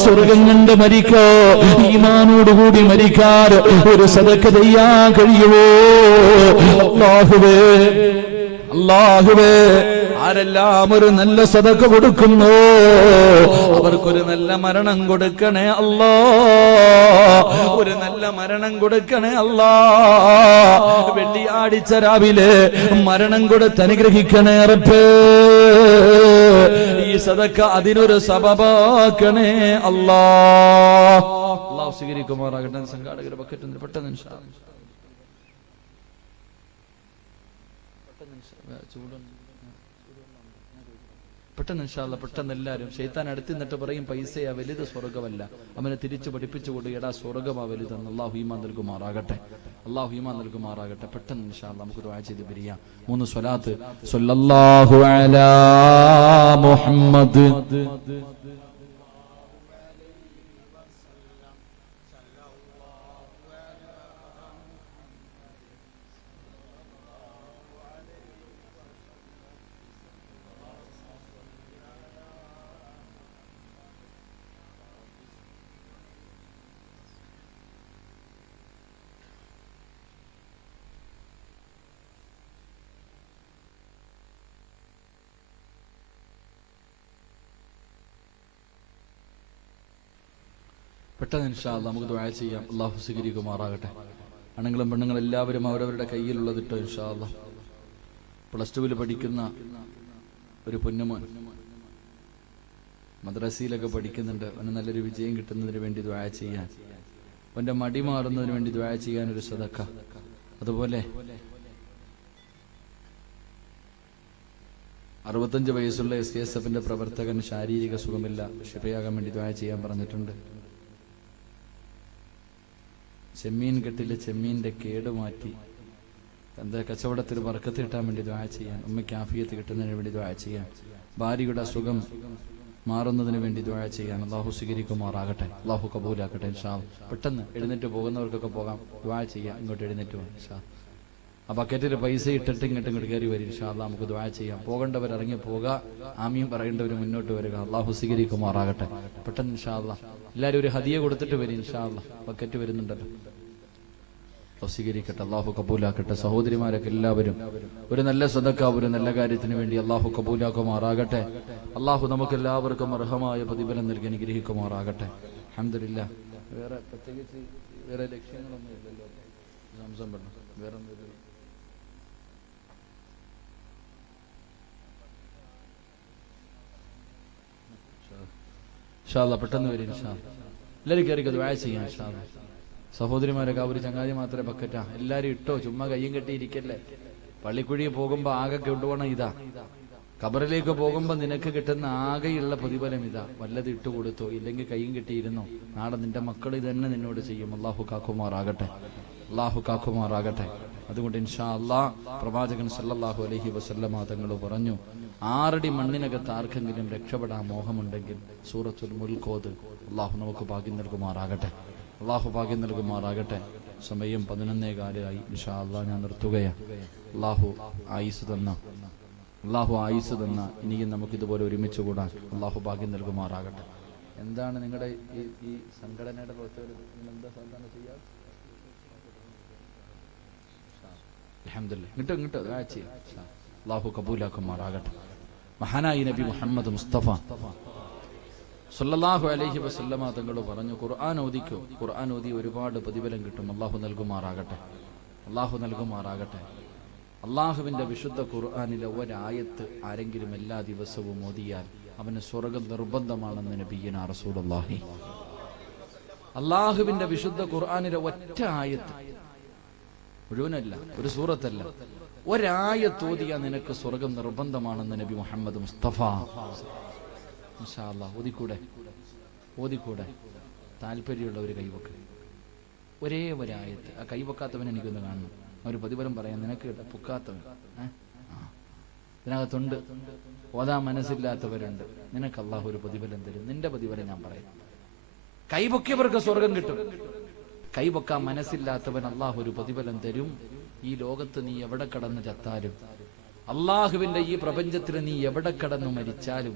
സ്വർഗം കണ്ട് മരിക്കോ, ഈമാനോടുകൂടി മരിക്കാൻ ഒരു സദഖ ചെയ്യാൻ കഴിയുമോ? അല്ലാഹുവേ, അല്ലാഹുവേ, ആരെല്ലാം ഒരു നല്ല സദഖ കൊടുക്കുന്നു അവർക്കൊരു നല്ല മരണം കൊടുക്കണേ അല്ലാ, ഒരു നല്ല മരണം കൊടുക്കണേ അല്ലാ. വെള്ളിയാഴ്ച രാവിലെ മരണം കൊടുത്ത് അനുഗ്രഹിക്കണേ റബ്ബേ. ഈ സദഖ അതിനൊരു സബബാക്കണേ അല്ലാ. അല്ലാഹു സ്വീകരിക്കുമാറാകട്ടെ. സംഘാടകരെ ബക്കറ്റ് പെട്ടെന്ന് ഇൻഷാ അല്ലാഹ്. ചൂടുണ്ട്. പെട്ടെന്ന് ഇൻഷാ അല്ലാഹ് പെട്ടെന്ന് എല്ലാവരും ശൈത്താൻ അടുത്ത് നിന്നിട്ട് പറയും പൈസയാ വലുത്, സ്വർഗ്ഗമല്ല. അവനെ തിരിച്ചു പഠിപ്പിച്ചു കൊടുക്കുക, എടാ സ്വർഗ്ഗമാ വലുതെന്ന്. അള്ളാഹു ഈമാൻ നൽകുമാറാകട്ടെ, അള്ളാഹു ഈമാൻ നൽകുമാറാകട്ടെ. പെട്ടെന്ന് ഇൻഷാ അല്ലാഹ് നമുക്ക് ദുആ ചെയ്ത് പിരിയാം. 3 സ്വലാത്ത്. സ്വല്ലല്ലാഹു അലാ മുഹമ്മദ് പെട്ടെന്ന് ഇൻഷാ അല്ലാഹ് നമുക്ക് ദുആ ചെയ്യാം. അള്ളാഹു സ്വീകരിക്കുമാറാകട്ടെ. ആണുങ്ങളും പെണ്ണുങ്ങളും എല്ലാവരും അവരവരുടെ കയ്യിലുള്ളതിട്ടോ ഇൻഷാ അല്ലാഹ്. +2 പഠിക്കുന്ന ഒരു പൊന്നുമോൻ മദ്രസയിലൊക്കെ പഠിക്കുന്നുണ്ട്. അവന് നല്ലൊരു വിജയം കിട്ടുന്നതിന് വേണ്ടി ദുആ ചെയ്യാൻ, അവന്റെ മടി മാറുന്നതിന് വേണ്ടി ദുആ ചെയ്യാൻ ഒരു സദഖ. അതുപോലെ 65 വയസ്സുള്ള SKSFന്റെ പ്രവർത്തകൻ ശാരീരിക സുഖമില്ല, ശിഫയാകാൻ വേണ്ടി ദുആ ചെയ്യാൻ പറഞ്ഞിട്ടുണ്ട്. ചെമ്മീൻ കെട്ടില് ചെമ്മീന്റെ കേട് മാറ്റി എന്താ കച്ചവടത്തിൽ ബർക്കത്ത് കിട്ടാൻ വേണ്ടി ദുആ ചെയ്യാൻ, ഉമ്മയ്ക്ക് ആഫിയത്ത് കിട്ടുന്നതിന് വേണ്ടി ദുആ ചെയ്യാൻ, ഭാര്യയുടെ അസുഖം മാറുന്നതിന് വേണ്ടി ദുആ ചെയ്യാൻ. അള്ളാഹു സ്വീകരിക്കുമാറാകട്ടെ, അള്ളാഹു കബൂലാക്കട്ടെ ഇൻഷാ അല്ലാഹ്. പെട്ടെന്ന് എഴുന്നേറ്റ് പോകുന്നവർക്കൊക്കെ പോകാം, ദുആ ചെയ്യാം. ഇങ്ങോട്ട് എഴുന്നേറ്റ് പോകാം ഇൻഷാ അല്ലാഹ്. ആ ബക്കറ്റിൽ പൈസ ഇട്ടിട്ട് ഇങ്ങോട്ട് കയറി വരും ഇൻഷാ അല്ലാഹ്. നമുക്ക് ദുആ ചെയ്യാം. പോകേണ്ടവർ ഇറങ്ങി പോവുക, ആമീൻ പറയേണ്ടവർ മുന്നോട്ട് വരിക. അള്ളാഹു സ്വീകരിക്കുമാറാകട്ടെ. പെട്ടെന്ന് ഇൻഷാ അല്ലാഹ് എല്ലാവരും ഒരു ഹദിയ കൊടുത്തിട്ട് വരും ഇൻഷാ അല്ലാഹ്. ബക്കറ്റ് വരുന്നുണ്ടല്ലോ, സ്വീകരിക്കട്ടെ, അള്ളാഹു കബൂലാക്കട്ടെ. സഹോദരിമാരൊക്കെ എല്ലാവരും ഒരു നല്ല സദഖ, ഒരു നല്ല കാര്യത്തിന് വേണ്ടി അള്ളാഹു കബൂലാക്കുമാറാകട്ടെ. അള്ളാഹു നമുക്ക് എല്ലാവർക്കും അർഹമായ പ്രതിഫലം നൽകി അനുഗ്രഹിക്കുമാറാകട്ടെ. അൽഹംദുലില്ലാഹ്. വേറെ പ്രത്യേകിച്ച് വേറെ ലക്ഷ്യങ്ങളൊന്നും ഇല്ലല്ലോ. സംസം പറഞ്ഞു വേറെ ഇൻഷാ അല്ലാഹ് പെട്ടെന്ന് വരും ഇൻഷാ അല്ലാഹ്. എല്ലാവരും കയറി ദുആ ചെയ്യാം ഇൻഷാ അല്ലാഹ്. സഹോദരിമാരൊക്കെ ഒരു ചങ്ങാതി മാത്രമേ ബക്കറ്റാ, എല്ലാരും ഇട്ടോ, ചുമ്മാ കയ്യും കെട്ടിയിരിക്കല്ലേ. പള്ളിക്കുഴി പോകുമ്പോ ആകെ കൊണ്ടുപോകണം ഇതാ, ഖബറിലേക്ക് പോകുമ്പോ നിനക്ക് കിട്ടുന്ന ആകെയുള്ള പ്രതിഫലം ഇതാ. വല്ലത് ഇട്ട് കൊടുത്തോ, ഇല്ലെങ്കിൽ കയ്യും കെട്ടിയിരുന്നോ, നാളെ നിന്റെ മക്കൾ ഇതന്നെ നിന്നോട് ചെയ്യും. അള്ളാഹു കാക്കുമാറാകട്ടെ, അള്ളാഹു കാക്കുമാറാകട്ടെ. അതുകൊണ്ട് ഇൻഷാ അല്ലാഹ് പ്രവാചകൻ സല്ലല്ലാഹു അലൈഹി വസല്ലമ തങ്ങൾ പറഞ്ഞു, 6 അടി മണ്ണിനകത്ത് ആർക്കെങ്കിലും രക്ഷപ്പെടാൻ മോഹമുണ്ടെങ്കിൽ സൂറത്തുൽ മുൽക്ക് ഓത്. അള്ളാഹു നമുക്ക് ഭാഗ്യം നൽകുമാറാകട്ടെ, അള്ളാഹു ഭാഗ്യം നൽകുമാറാകട്ടെ. സമയം 11:15 ഇൻഷാ അല്ലാഹ് ഞാൻ നിർത്തുകയാണ്. അള്ളാഹു ആയുസ് തന്ന ഇനിയും നമുക്കിതുപോലെ ഒരുമിച്ച് കൂടാൻ അള്ളാഹു ഭാഗ്യം നൽകുമാറാകട്ടെ. എന്താണ് നിങ്ങളുടെ ഈ സംഘടനയുടെ പ്രവർത്തകർ എന്താ സാധാരണ ചെയ്യാ? അൽഹംദുലില്ലാഹ് ഇങ്ങോട്ട് അള്ളാഹു കബൂലാക്കുമാറാകട്ടെ. മഹാനായി നബി മുഹമ്മദ് മുസ്തഫ സല്ലല്ലാഹു അലൈഹി വസല്ലമ തങ്ങൾ പറഞ്ഞു, ഖുർആൻ ഓദിക്കോ, ഖുർആൻ ഓതി ഒരുപാട് പ്രതിഫലം കിട്ടും. അള്ളാഹു നൽകുമാറാകട്ടെ, അള്ളാഹു നൽകുമാറാകട്ടെ. അള്ളാഹുവിന്റെ വിശുദ്ധ ഖുർആനിലെ ഒരായത്ത് ആരെങ്കിലും എല്ലാ ദിവസവും ഓതിയാൽ അവന് സ്വർഗ്ഗം നിർബന്ധമാണെന്ന് നബിയുനാ റസൂലുള്ളാഹി. അള്ളാഹുവിന്റെ വിശുദ്ധ ഖുർആനിലെ ഒറ്റ ആയത്ത്, മുഴുവനല്ല, ഒരു സൂറത്തല്ല, ഒരായത്ത് ഓതിയാൽ നിനക്ക് സ്വർഗ്ഗം നിർബന്ധമാണെന്ന് നബി മുഹമ്മദ് മുസ്തഫ. ഇൻഷാ അല്ലാഹ് ഓതിക്കൂടെ താല്പര്യമുള്ള ഒരു കൈവക്ക്, ഒരേ ഒരായത്ത്. ആ കൈവക്കാത്തവൻ എനിക്കൊന്ന് കാണണം, ഒരു പ്രതിഫലം പറയാൻ. നിനക്ക് പൊക്കാത്തവൻ ഇതിനകത്തുണ്ട്, ഓതാൻ മനസ്സില്ലാത്തവരുണ്ട്, നിനക്ക് അള്ളാഹു ഒരു പ്രതിഫലം തരും. നിന്റെ പ്രതിഫലം ഞാൻ പറയാം. കൈപൊക്കിയവർക്ക് സ്വർഗം കിട്ടും, കൈപൊക്കാൻ മനസ്സില്ലാത്തവൻ അള്ളാഹു ഒരു പ്രതിഫലം തരും. ഈ ലോകത്ത് നീ എവിടെ കടന്ന് ചത്താലും, അള്ളാഹുവിന്റെ ഈ പ്രപഞ്ചത്തിൽ നീ എവിടെ കടന്നു മരിച്ചാലും,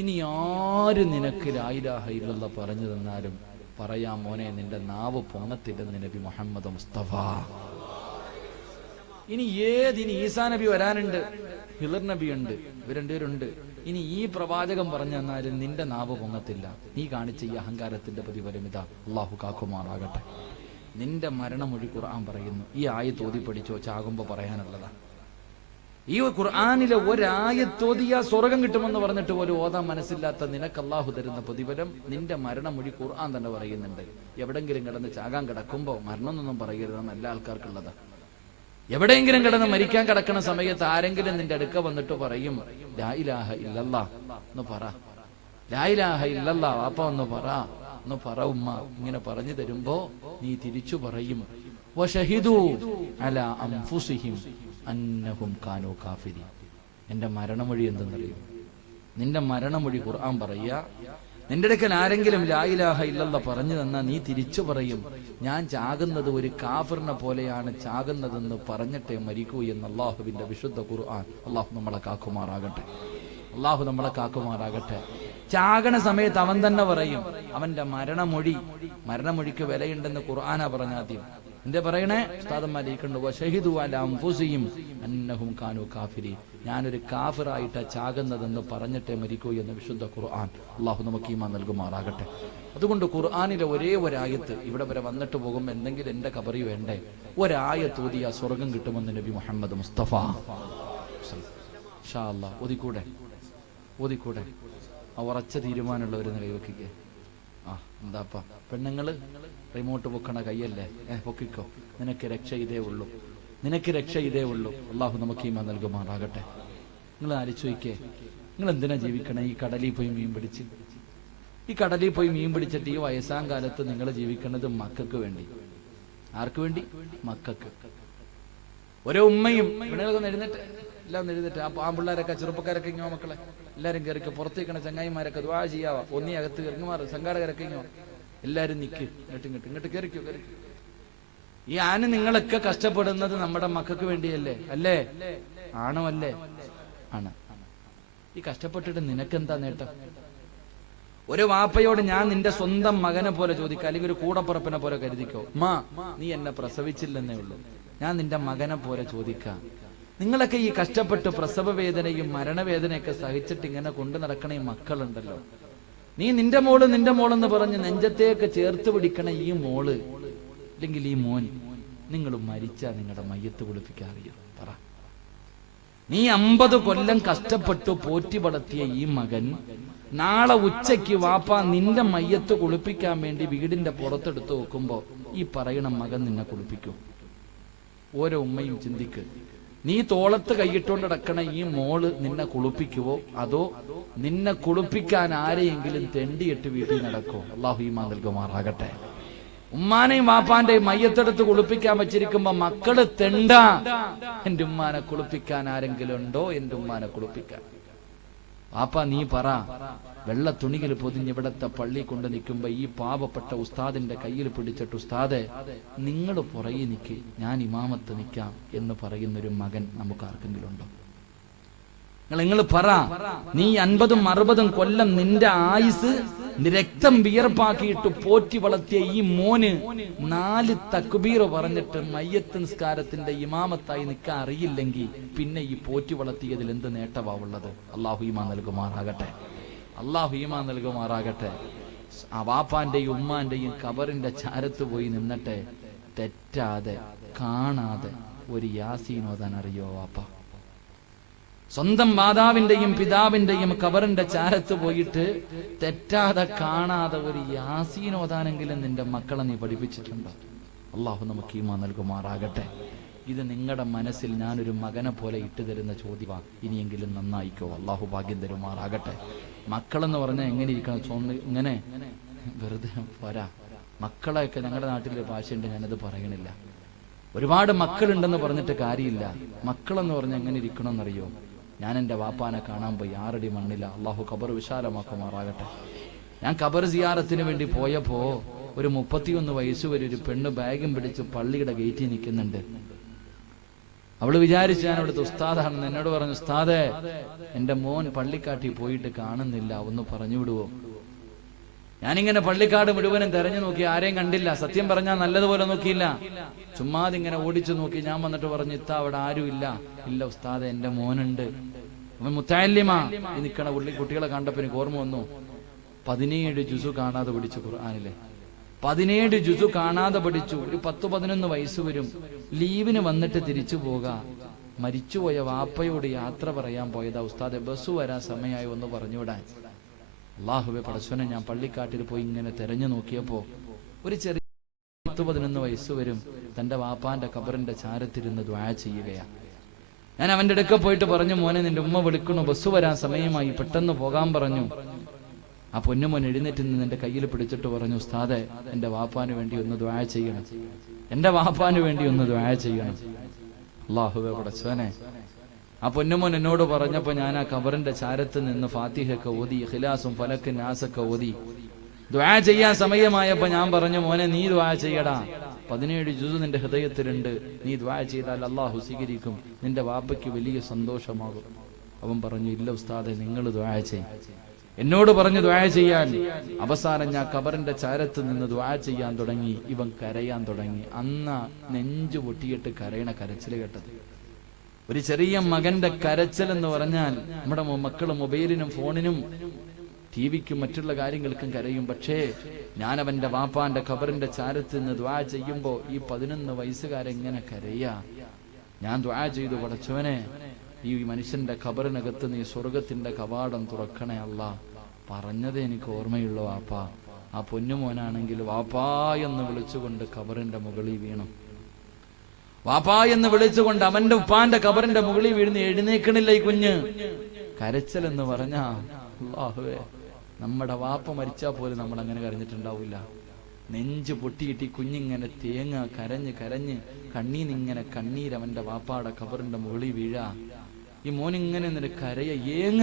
ഇനി ആര് നിനക്ക് ലാ ഇലാഹ ഇല്ലല്ലാഹ് പറഞ്ഞു തന്നാലും പറയാം മോനെ, നിന്റെ നാവ് പൊങ്ങത്തില്ലെന്ന് നബി മുഹമ്മദ് മുസ്തഫ. ഇനി ഈസാ നബി വരാനുണ്ട്, ഹിളർ നബി ഉണ്ട്, ഇവർ രണ്ടുപേരുണ്ട്. ഇനി ഈ പ്രവാചകൻ പറഞ്ഞു തന്നാലും നിന്റെ നാവ് പൊങ്ങത്തില്ല. നീ കാണിച്ച ഈ അഹങ്കാരത്തിന്റെ പ്രതിഫലം ഇതാ. അള്ളാഹു കാക്കുമാറാകട്ടെ. നിന്റെ മരണമൊഴി ഖുർആൻ പറയുന്നു. ഈ ആയത്ത് ഓതി പഠിച്ചോ, ചാകുമ്പോ പറയാനുള്ളതാ. ഈ ഖുർആനിലെ ഒരായത്തോതിയാ സ്വർഗം കിട്ടുമെന്ന് പറഞ്ഞിട്ട് പോലും ഓതാൻ മനസ്സില്ലാത്ത നിനക്ക് അള്ളാഹു തരുന്ന പ്രതിഫലം നിന്റെ മരണമൊഴി ഖുർആൻ തന്നെ പറയുന്നുണ്ട്. എവിടെങ്കിലും കിടന്ന് ചാകാൻ കിടക്കുമ്പോ മരണമൊന്നും പറയരുത്, നല്ല ആൾക്കാർക്കുള്ളതാ. എവിടെയെങ്കിലും കിടന്ന് മരിക്കാൻ കിടക്കുന്ന സമയത്ത് ആരെങ്കിലും നിന്റെ അടുക്ക വന്നിട്ട് പറയും ലാ ഇലാഹ ഇല്ലല്ലാഹ്, ഒന്ന് പറ, ലാ ഇലാഹ ഇല്ലല്ലാഹ് വാപ്പ ഒന്ന് പറ ഉമ്മ. ഇങ്ങനെ പറഞ്ഞു തരുമ്പോ നീ തിരിച്ചു പറയും, വശഹിദു അലാ അൻഫുസിഹിം അന്നഹും കാനൂ കാഫിരീൻ. എന്റെ മരണമൊഴി എന്തെന്നറിയും? നിന്റെ മരണമൊഴി ഖുർആൻ പറയുക, നിന്റെ അടുക്കൽ ആരെങ്കിലും ലാ ഇലാഹ ഇല്ലല്ലാഹ് പറഞ്ഞു തന്നാ നീ തിരിച്ചു പറയും, ഞാൻ ചാകുന്നത് ഒരു കാഫിറിനെ പോലെയാണ് ചാകുന്നതെന്ന് പറഞ്ഞിട്ടേ മരിക്കൂ എന്ന് അള്ളാഹുവിന്റെ വിശുദ്ധ ഖുർആൻ. അള്ളാഹു നമ്മളെ കാക്കുമാറാകട്ടെ, അള്ളാഹു നമ്മളെ കാക്കുമാറാകട്ടെ. ചാകണ സമയത്ത് അവൻ തന്നെ പറയും, അവന്റെ മരണമൊഴിക്ക് വിലയുണ്ടെന്ന് ഖുർആനാ പറഞ്ഞ ആദ്യം. എന്തേ പറയണേ? ഉസ്താദന്മാരിക്കുണ്ട്, വശഹിദു അലാ അൻഫുസിഹിം അന്നഹും കാനൂ കാഫിരീൻ. ഞാനൊരു കാഫിറായിട്ടാ ചാകുന്നതെന്ന് പറഞ്ഞിട്ടേ മരിക്കൂ എന്ന് വിശുദ്ധ ഖുർആൻ. അള്ളാഹു നമുക്ക് ഈമാൻ നൽകുമാറാകട്ടെ. അതുകൊണ്ട് ഖുർആനിലെ ഒരേ ഒരായത്ത് ഇവിടെ വരെ വന്നിട്ട് പോകും, എന്തെങ്കിലും എന്റെ ഖബറി വേണ്ടേ, ഒരായത്ത് ഓതിയാ സ്വർഗം കിട്ടുമെന്ന് നബി മുഹമ്മദ് മുസ്തഫ. ഇൻഷാ അല്ലാഹ് ഓതിക്കൂടെ? ആ ഉറച്ച തീരുമാനമുള്ളവർ കൈവെക്കിക്കേ. ആ എന്താപ്പാ പെണ്ണുങ്ങള് റിമോട്ട് പൊക്കണ കൈയല്ലേ, പൊക്കിക്കോ. നിനക്ക് രക്ഷ ഇതേ ഉള്ളൂ. അള്ളാഹു നമുക്ക് ഈമാൻ നൽകുമാറാകട്ടെ. നിങ്ങൾ ആലോചിച്ച് നോക്കിയേ, നിങ്ങൾ എന്തിനാ ജീവിക്കണേ? ഈ കടലിൽ പോയി മീൻ പിടിച്ചിട്ട് ഈ വയസ്സാം കാലത്ത് നിങ്ങൾ ജീവിക്കുന്നത് മക്കൾക്ക് വേണ്ടി. ആർക്ക് വേണ്ടി? മക്കൾക്ക്. ഓരോ ഉമ്മയും പെണ്ണുങ്ങളൊക്കെ എല്ലാം എഴുന്നേറ്റ് ആ പാമ്പിള്ളേരൊക്കെ ചെറുപ്പക്കാരൊക്കെ ഇങ്ങോ, മക്കളെ എല്ലാരും കയറിക്കോ. പുറത്തേക്കണ ചങ്ങായിമാരൊക്കെ ദുആ ചെയ്യാവാ, ഒന്നി അകത്ത് ഇറങ്ങുമാറ്. സംഘാടകരൊക്കെ ഇങ്ങോ, എല്ലാരും നിക്ക്, ഇങ്ങോട്ട് കയറിക്കോ. ഈ ആന നിങ്ങളൊക്കെ കഷ്ടപ്പെടുന്നത് നമ്മുടെ മക്കൾക്ക് വേണ്ടിയല്ലേ? അല്ലേ? ആണോ? അല്ലേ? ആണ്. ഈ കഷ്ടപ്പെട്ടിട്ട് നിനക്കെന്താ നേട്ടം? ഒരു വാപ്പയോട് ഞാൻ നിന്റെ സ്വന്തം മകനെ പോലെ ചോദിക്കാം, അല്ലെങ്കിൽ ഒരു കൂടപ്പുറപ്പിനെ പോലെ കരുതിക്കോ, മാ നീ എന്നെ പ്രസവിച്ചില്ലെന്നേ ഉള്ളൂ, ഞാൻ നിന്റെ മകനെ പോലെ ചോദിക്കാം. നിങ്ങളൊക്കെ ഈ കഷ്ടപ്പെട്ട് പ്രസവ വേദനയും മരണവേദനയൊക്കെ സഹിച്ചിട്ട് ഇങ്ങനെ കൊണ്ടു നടക്കണ ഈ മക്കളുണ്ടല്ലോ, നീ നിന്റെ മോളെന്ന് പറഞ്ഞ് നെഞ്ചത്തേക്ക് ചേർത്ത് പിടിക്കണ ഈ മോള് അല്ലെങ്കിൽ ഈ മോൻ, നിങ്ങൾ മരിച്ചാ നിങ്ങളുടെ മയ്യത്ത് കുളിപ്പിക്കാറിയോ? പറ. നീ 50 കൊല്ലം കഷ്ടപ്പെട്ടു പോറ്റി വളർത്തിയ ഈ മകൻ നാളെ ഉച്ചയ്ക്ക് വാപ്പ നിന്റെ മയ്യത്ത് കുളിപ്പിക്കാൻ വേണ്ടി വീടിന്റെ പുറത്തെടുത്ത് വെക്കുമ്പോ ഈ പറയണ മകൻ നിന്നെ കുളിപ്പിക്കും? ഓരോ ഉമ്മയും ചിന്തിക്ക്. നീ തോളത്ത് കൈയിട്ടുകൊണ്ട് നടക്കണ ഈ മോള് നിന്നെ കുളിപ്പിക്കുവോ, അതോ നിന്നെ കുളിപ്പിക്കാൻ ആരെയെങ്കിലും തെണ്ടിയിട്ട് വീട്ടിൽ നടക്കോ? അള്ളാഹു ഈമാൻ നൽകുമാറാകട്ടെ. ഉമ്മാനെയും വാപ്പാന്റെയും മയ്യത്തെടുത്ത് കുളിപ്പിക്കാൻ വെച്ചിരിക്കുമ്പോ മക്കള് തെണ്ട, എന്റെ ഉമ്മാനെ കുളിപ്പിക്കാൻ ആരെങ്കിലും ഉണ്ടോ? എന്റെ ഉമ്മാനെ കുളിപ്പിക്കാൻ. വാപ്പ നീ പറ. വെള്ള തുണികൾ പൊതിഞ്ഞ് ഇവിടത്തെ പള്ളി കൊണ്ട് നിൽക്കുമ്പോ ഈ പാവപ്പെട്ട ഉസ്താദിന്റെ കയ്യിൽ പിടിച്ചിട്ട്, ഉസ്താദെ നിങ്ങൾ പുറകെ നിൽക്ക്, ഞാൻ ഇമാമത്ത് നിൽക്കാം എന്ന് പറയുന്നൊരു മകൻ നമുക്ക് ആർക്കെങ്കിലും ഉണ്ടോ? നിങ്ങൾ പറ. നീ 50-60 കൊല്ലം നിന്റെ ആയുസ് രക്തം വിയർപ്പാക്കിയിട്ട് പോറ്റി വളർത്തിയ ഈ മോന് 4 തക്ബീർ പറഞ്ഞിട്ട് മയ്യത്ത് നിസ്കാരത്തിന്റെ ഇമാമത്തായി നിൽക്കാൻ അറിയില്ലെങ്കിൽ പിന്നെ ഈ പോറ്റി വളർത്തിയതിൽ എന്ത് നേട്ടമാവുള്ളത്? അള്ളാഹു ഈമാൻ നൽകുമാറാകട്ടെ, അള്ളാഹു ഈമാൻ നൽകുമാറാകട്ടെ. ആ വാപ്പാന്റെയും ഉമ്മാന്റെയും കബറിന്റെ ചാരത്ത് പോയി നിന്നിട്ട് തെറ്റാതെ കാണാതെ ഒരു യാസീൻ ഓതാൻ അറിയോ വാപ്പ? സ്വന്തം മാതാവിന്റെയും പിതാവിന്റെയും കബറിന്റെ ചാരത്ത് പോയിട്ട് തെറ്റാതെ കാണാതെ ഒരു യാസീൻ ഓതാനെങ്കിലും നിന്റെ മക്കളെ നീ പഠിപ്പിച്ചിട്ടുണ്ടോ? അള്ളാഹു നമുക്ക് ഈമാൻ നൽകുമാറാകട്ടെ. ഇത് നിങ്ങളുടെ മനസ്സിൽ ഞാനൊരു മകനെ പോലെ ഇട്ടു തരുന്ന ചോദ്യമാണ്. ഇനിയെങ്കിലും നന്നായിക്കോ. അള്ളാഹു ഭാഗ്യം തരുമാറാകട്ടെ. മക്കളെന്ന് പറഞ്ഞാൽ എങ്ങനെ ഇരിക്കണം? ഇങ്ങനെ വെറുതെ പോരാ. മക്കളെയൊക്കെ ഞങ്ങളുടെ നാട്ടിലൊരു ഭാഷയുണ്ട്, ഞാനത് പറയണില്ല. ഒരുപാട് മക്കളുണ്ടെന്ന് പറഞ്ഞിട്ട് കാര്യമില്ല. മക്കളെന്ന് പറഞ്ഞാൽ എങ്ങനെ ഇരിക്കണമെന്നറിയോ? ഞാൻ എൻ്റെ വാപ്പാനെ കാണാൻ പോയി 6 അടി മണ്ണില്ല. അള്ളാഹു ഖബർ വിശാലമാക്കുമാറാകട്ടെ. ഞാൻ ഖബർ സിയാറത്തിന് വേണ്ടി പോയപ്പോ ഒരു 31 വയസ്സ് വരെ ഒരു പെണ്ണ് ബാഗും പിടിച്ച് പള്ളിയുടെ ഗേറ്റിൽ നിൽക്കുന്നുണ്ട്. അവള് വിചാരിച്ചു ഞാൻ അവിടുത്തെ ഉസ്താദാണെന്ന്. എന്നോട് പറഞ്ഞു, ഉസ്താദേ എന്റെ മോൻ പള്ളിക്കാട്ടി പോയിട്ട് കാണുന്നില്ല, ഒന്ന് പറഞ്ഞു വിടുവോ? ഞാനിങ്ങനെ പള്ളിക്കാട് മുഴുവനും തെരഞ്ഞു നോക്കി, ആരെയും കണ്ടില്ല. സത്യം പറഞ്ഞാൽ നല്ലതുപോലെ നോക്കിയില്ല, ചുമ്മാതിങ്ങനെ ഓടിച്ചു നോക്കി. ഞാൻ വന്നിട്ട് പറഞ്ഞു, ഇത്താ അവിടെ ആരും ഇല്ല. ഇല്ല ഉസ്താദെ, എന്റെ മോനുണ്ട്, അവൻ മുത്തഅല്ലിമാ. ഈ നിൽക്കണ കുട്ടികളെ കണ്ടപ്പോ എനിക്ക് ഓർമ്മ വന്നു, 17 ജുസു കാണാതെ പഠിച്ചു ഖുർആനിലെ. 17 ജുസു കാണാതെ പഠിച്ചു. ഒരു 10-11 വയസ്സ് വരും. ലീവിന് വന്നിട്ട് തിരിച്ചു പോകാം. മരിച്ചുപോയ വാപ്പയോട് യാത്ര പറയാൻ പോയതാ. ഉസ്താദെ ബസ് വരാൻ സമയമായി, ഒന്ന് പറഞ്ഞുവിടാൻ. അള്ളാഹുവെ പടച്ചോനെ, ഞാൻ പള്ളിക്കാട്ടിൽ പോയി ഇങ്ങനെ തെരഞ്ഞു നോക്കിയപ്പോ ഒരു ചെറിയ 10-11 വയസ്സ് വരും തന്റെ വാപ്പാന്റെ ഖബറിന്റെ ചാരത്തിരുന്ന് ദുആ ചെയ്യുകയാ. ഞാൻ അവന്റെ അടുക്ക പോയിട്ട് പറഞ്ഞു, മോനെ നിന്റെ ഉമ്മ വിളിക്കണു, ബസ് വരാൻ സമയമായി, പെട്ടെന്ന് പോകാൻ പറഞ്ഞു. ആ പൊന്നുമോൻ എഴുന്നേറ്റ് നിന്ന് എന്റെ കയ്യിൽ പിടിച്ചിട്ട് പറഞ്ഞു, ഉസ്താദെ എന്റെ വാപ്പാന് വേണ്ടി ഒന്ന് ദുആ ചെയ്യണം, എന്റെ വാപ്പാന് വേണ്ടി ഒന്ന് ദുആ ചെയ്യണം. അല്ലാഹുവേ പടച്ചോനെ. ആ പൊന്നുമോൻ എന്നോട് പറഞ്ഞപ്പോ ഞാൻ ആ ഖബറിന്റെ ചാരത്ത് നിന്ന് ഫാത്തിഹയൊക്കെ ഓതി, ഇഖ്ലാസും ഫലക്കും നാസൊക്കെ ഓതി. ദുആ ചെയ്യാൻ സമയമായപ്പോ ഞാൻ പറഞ്ഞു, മോനെ നീ ദുആ ചെയ്യടാ, 17 ജുസ് നിന്റെ ഹൃദയത്തിലുണ്ട്, നീ ദുആ ചെയ്താൽ അല്ലാഹു സ്വീകരിക്കും, നിന്റെ വാപ്പയ്ക്ക് വലിയ സന്തോഷമാകും. അവൻ പറഞ്ഞു, ഇല്ല ഉസ്താദെ നിങ്ങൾ ദുആ ചെയ്യും. എന്നോട് പറഞ്ഞു ദുആ ചെയ്യാൻ. അവസാനം ഞാൻ ഖബറിന്റെ ചാരത്ത് നിന്ന് ദുആ ചെയ്യാൻ തുടങ്ങി. ഇവൻ കരയാൻ തുടങ്ങി. അന്ന് നെഞ്ചു പൊട്ടിയിട്ട് കരയണ കരച്ചിൽ കേട്ടത്. ഒരു ചെറിയ മകന്റെ കരച്ചിൽ എന്ന് പറഞ്ഞാൽ നമ്മുടെ മക്കള് മൊബൈലിനും ഫോണിനും ടിവിക്കും മറ്റുള്ള കാര്യങ്ങൾക്കും കരയും. പക്ഷേ ഞാൻ അവന്റെ വാപ്പാന്റെ ഖബറിന്റെ ചാരത്ത് നിന്ന് ദുആ ചെയ്യുമ്പോ ഈ 11 വയസ്സുകാരൻ ഇങ്ങനെ കരയാ. ഞാൻ ദുആ ചെയ്തു, പടച്ചവനെ ഈ മനുഷ്യന്റെ ഖബറിനകത്ത് നീ സ്വർഗത്തിന്റെ കവാടം തുറക്കണേ അല്ലാ. പറഞ്ഞത് എനിക്ക് ഓർമ്മയുള്ളൂ വാപ്പ. ആ പൊന്നുമോനാണെങ്കിൽ വാപ്പാ എന്ന് വിളിച്ചുകൊണ്ട് ഖബറിന്റെ മുകളിൽ വീണു. വാപ്പാ എന്ന് വിളിച്ചുകൊണ്ട് അവന്റെ ഉപ്പാന്റെ ഖബറിന്റെ മുകളിൽ വീഴുന്ന എഴുന്നേക്കണില്ല ഈ കുഞ്ഞ്. കരച്ചൽ എന്ന് പറഞ്ഞാ അല്ലാഹുവേ, നമ്മുടെ വാപ്പ മരിച്ചാ പോലും നമ്മൾ അങ്ങനെ കരഞ്ഞിട്ടുണ്ടാവില്ല. നെഞ്ച് പൊട്ടിയിട്ട് ഈ കുഞ്ഞിങ്ങനെ തേങ്ങ കരഞ്ഞ് കരഞ്ഞ് കണ്ണീന്നിങ്ങനെ കണ്ണീരവന്റെ വാപ്പാടെ ഖബറിന്റെ മുകളിൽ വീഴാ. ഈ മോനിങ്ങനെ എന്നിട്ട് കരയ ഏങ്ങ.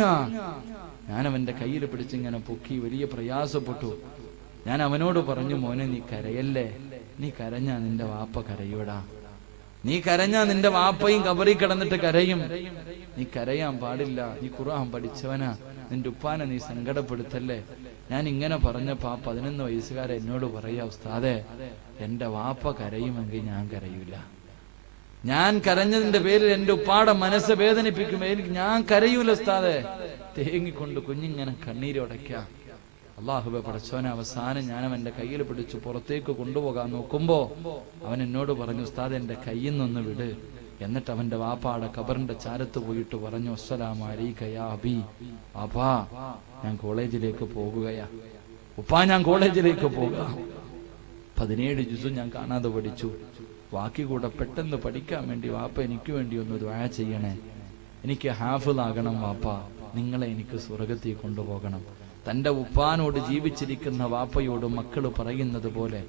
ഞാൻ അവന്റെ കയ്യിൽ പിടിച്ചിങ്ങനെ പൊക്കി വലിയ പ്രയാസപ്പെട്ടു. ഞാൻ അവനോട് പറഞ്ഞു, മോനെ നീ കരയല്ലേ, നീ കരഞ്ഞാ നിന്റെ വാപ്പ കരയൂടാ, നീ കരഞ്ഞാ നിന്റെ വാപ്പയും ഖബറിൽ കിടന്നിട്ട് കരയും, നീ കരയാൻ പാടില്ല, നീ ഖുർആൻ പഠിച്ചവനാ, നിന്റെ ഉപ്പാനെ നീ സങ്കടപ്പെടുത്തല്ലേ. ഞാൻ ഇങ്ങനെ പറഞ്ഞപ്പോ ആ 11 വയസ്സുകാരൻ എന്നോട് പറയാ, ഉസ്താദെ എന്റെ വാപ്പ കരയുമെങ്കിൽ ഞാൻ കരയൂല, ഞാൻ കരഞ്ഞതിന്റെ പേരിൽ എന്റെ ഉപ്പാടെ മനസ്സ് വേദനിപ്പിക്കും, ഞാൻ കരയൂല ഉസ്താദെ. തേങ്ങിക്കൊണ്ട് കുഞ്ഞിങ്ങനെ കണ്ണീരോടയ്ക്ക. അല്ലാഹുവേ പടച്ചോനെ. അവസാനം ഞാൻ അവന്റെ കയ്യിൽ പിടിച്ചു പുറത്തേക്ക് കൊണ്ടുപോകാൻ നോക്കുമ്പോ അവൻ എന്നോട് പറഞ്ഞു, ഉസ്താദ് എന്റെ കയ്യിൽ നിന്നൊന്ന് വിട്. എന്നിട്ട് അവന്റെ വാപ്പാടെ ഖബറിന്റെ ചാരത്ത് പോയിട്ട് പറഞ്ഞു, അസ്സലാമു അലൈക യാ അബി, വാപ്പാ ഞാൻ കോളേജിലേക്ക് പോകുകയാ, ഉപ്പാ ഞാൻ കോളേജിലേക്ക് പോകുക. 17 ജുസ് ഞാൻ കാണാതെ പഠിച്ചു. ബാക്കി കൂടെ പെട്ടെന്ന് പഠിക്കാൻ വേണ്ടി വാപ്പ എനിക്ക് വേണ്ടി ഒന്ന് ദുആ ചെയ്യണേ, എനിക്ക് ഹാഫിളാകണം വാപ്പ, നിങ്ങളെ എനിക്ക് സ്വർഗത്തിൽ കൊണ്ടുപോകണം. തന്റെ ഉപ്പാനോട് ജീവിച്ചിരിക്കുന്ന വാപ്പയോട് മക്കള് പറയുന്നത് പോലെ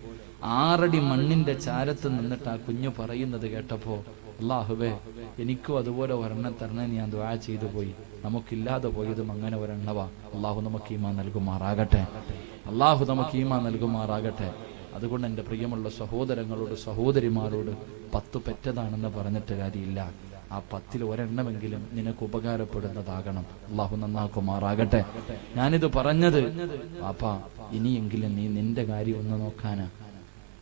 6 അടി മണ്ണിന്റെ ചാരത്ത് നിന്നിട്ട് ആ കുഞ്ഞു പറയുന്നത് കേട്ടപ്പോ, അല്ലാഹുവേ എനിക്കും അതുപോലെ ഒരെണ്ണം തരണേ ഞാൻ ദുആ ചെയ്തു പോയി. നമുക്കില്ലാതെ പോയതും അങ്ങനെ ഒരെണ്ണവാ. അല്ലാഹു നമുക്ക് ഈമാൻ നൽകുമാറാകട്ടെ, അല്ലാഹു നമുക്ക് ഈമാൻ നൽകുമാറാകട്ടെ. അതുകൊണ്ട് എൻ്റെ പ്രിയമുള്ള സഹോദരങ്ങളോട് സഹോദരിമാരോട് 10 പെറ്റതാണെന്ന് പറഞ്ഞിട്ട് കാര്യമില്ല. ആ 10ൽ ഒരെണ്ണമെങ്കിലും നിനക്ക് ഉപകാരപ്പെടുന്നതാകണം. അല്ലാഹു നന്നാക്കുമാറാകട്ടെ. ഞാനിത് പറഞ്ഞത് വാപ്പാ ഇനിയെങ്കിലും നീ നിന്റെ കാര്യം ഒന്ന് നോക്കാനാ.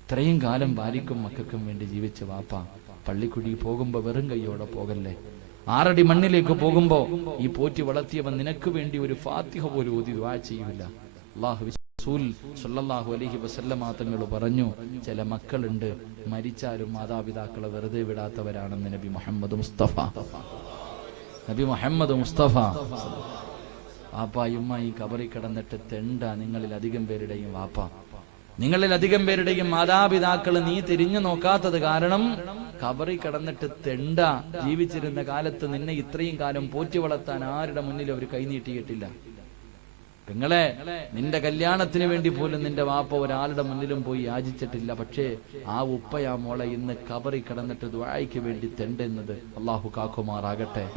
ഇത്രയും കാലം ഭാര്യക്കും മക്കൾക്കും വേണ്ടി ജീവിച്ച വാപ്പാ, പള്ളിക്കുടി പോകുമ്പോ വെറും കൈയോടെ പോകല്ലേ. 6 അടി മണ്ണിലേക്ക് പോകുമ്പോ ഈ പോറ്റി വളർത്തിയവൻ നിനക്ക് വേണ്ടി ഒരു ഫാത്തിഹ പോലും ഓതി ദുആ ചെയ്യൂല. അല്ലാഹു റസൂൽ സല്ലല്ലാഹു അലൈഹി വസല്ലമ തങ്ങൾ പറഞ്ഞു, ചില മക്കളുണ്ട് മരിച്ചാലും മാതാപിതാക്കളെ വെറുതെ വിടാത്തവരാണെന്ന് നബി മുഹമ്മദ് മുസ്തഫ. നബി മുഹമ്മദ് മുസ്തഫ. വാപ്പായും ഈ ഖബറിൽ കിടന്നിട്ട് തെണ്ട നിങ്ങളിൽ അധികം പേരുടെയും വാപ്പ, നിങ്ങളിൽ അധികം പേരുടെയും മാതാപിതാക്കൾ നീ തിരിഞ്ഞു നോക്കാത്തത് കാരണം ഖബറിൽ കിടന്നിട്ട് തെണ്ട. ജീവിച്ചിരുന്ന കാലത്ത് നിന്നെ ഇത്രയും കാലം പോറ്റി വളർത്താൻ ആരുടെ മുന്നിൽ അവർ കൈനീട്ടിയിട്ടില്ല. പെങ്ങളെ, നിന്റെ കല്യാണത്തിന് വേണ്ടി പോലും നിന്റെ വാപ്പ ഒരാളുടെ മുന്നിലും പോയി യാചിച്ചിട്ടില്ല. പക്ഷേ ആ ഉപ്പയാ മോളെ ഇന്ന് ഖബറിൽ കിടന്നിട്ട് ദുആയ്ക്ക് വേണ്ടി തെണ്ടുന്നത്. അല്ലാഹു കാക്കുമാറാകട്ടെ.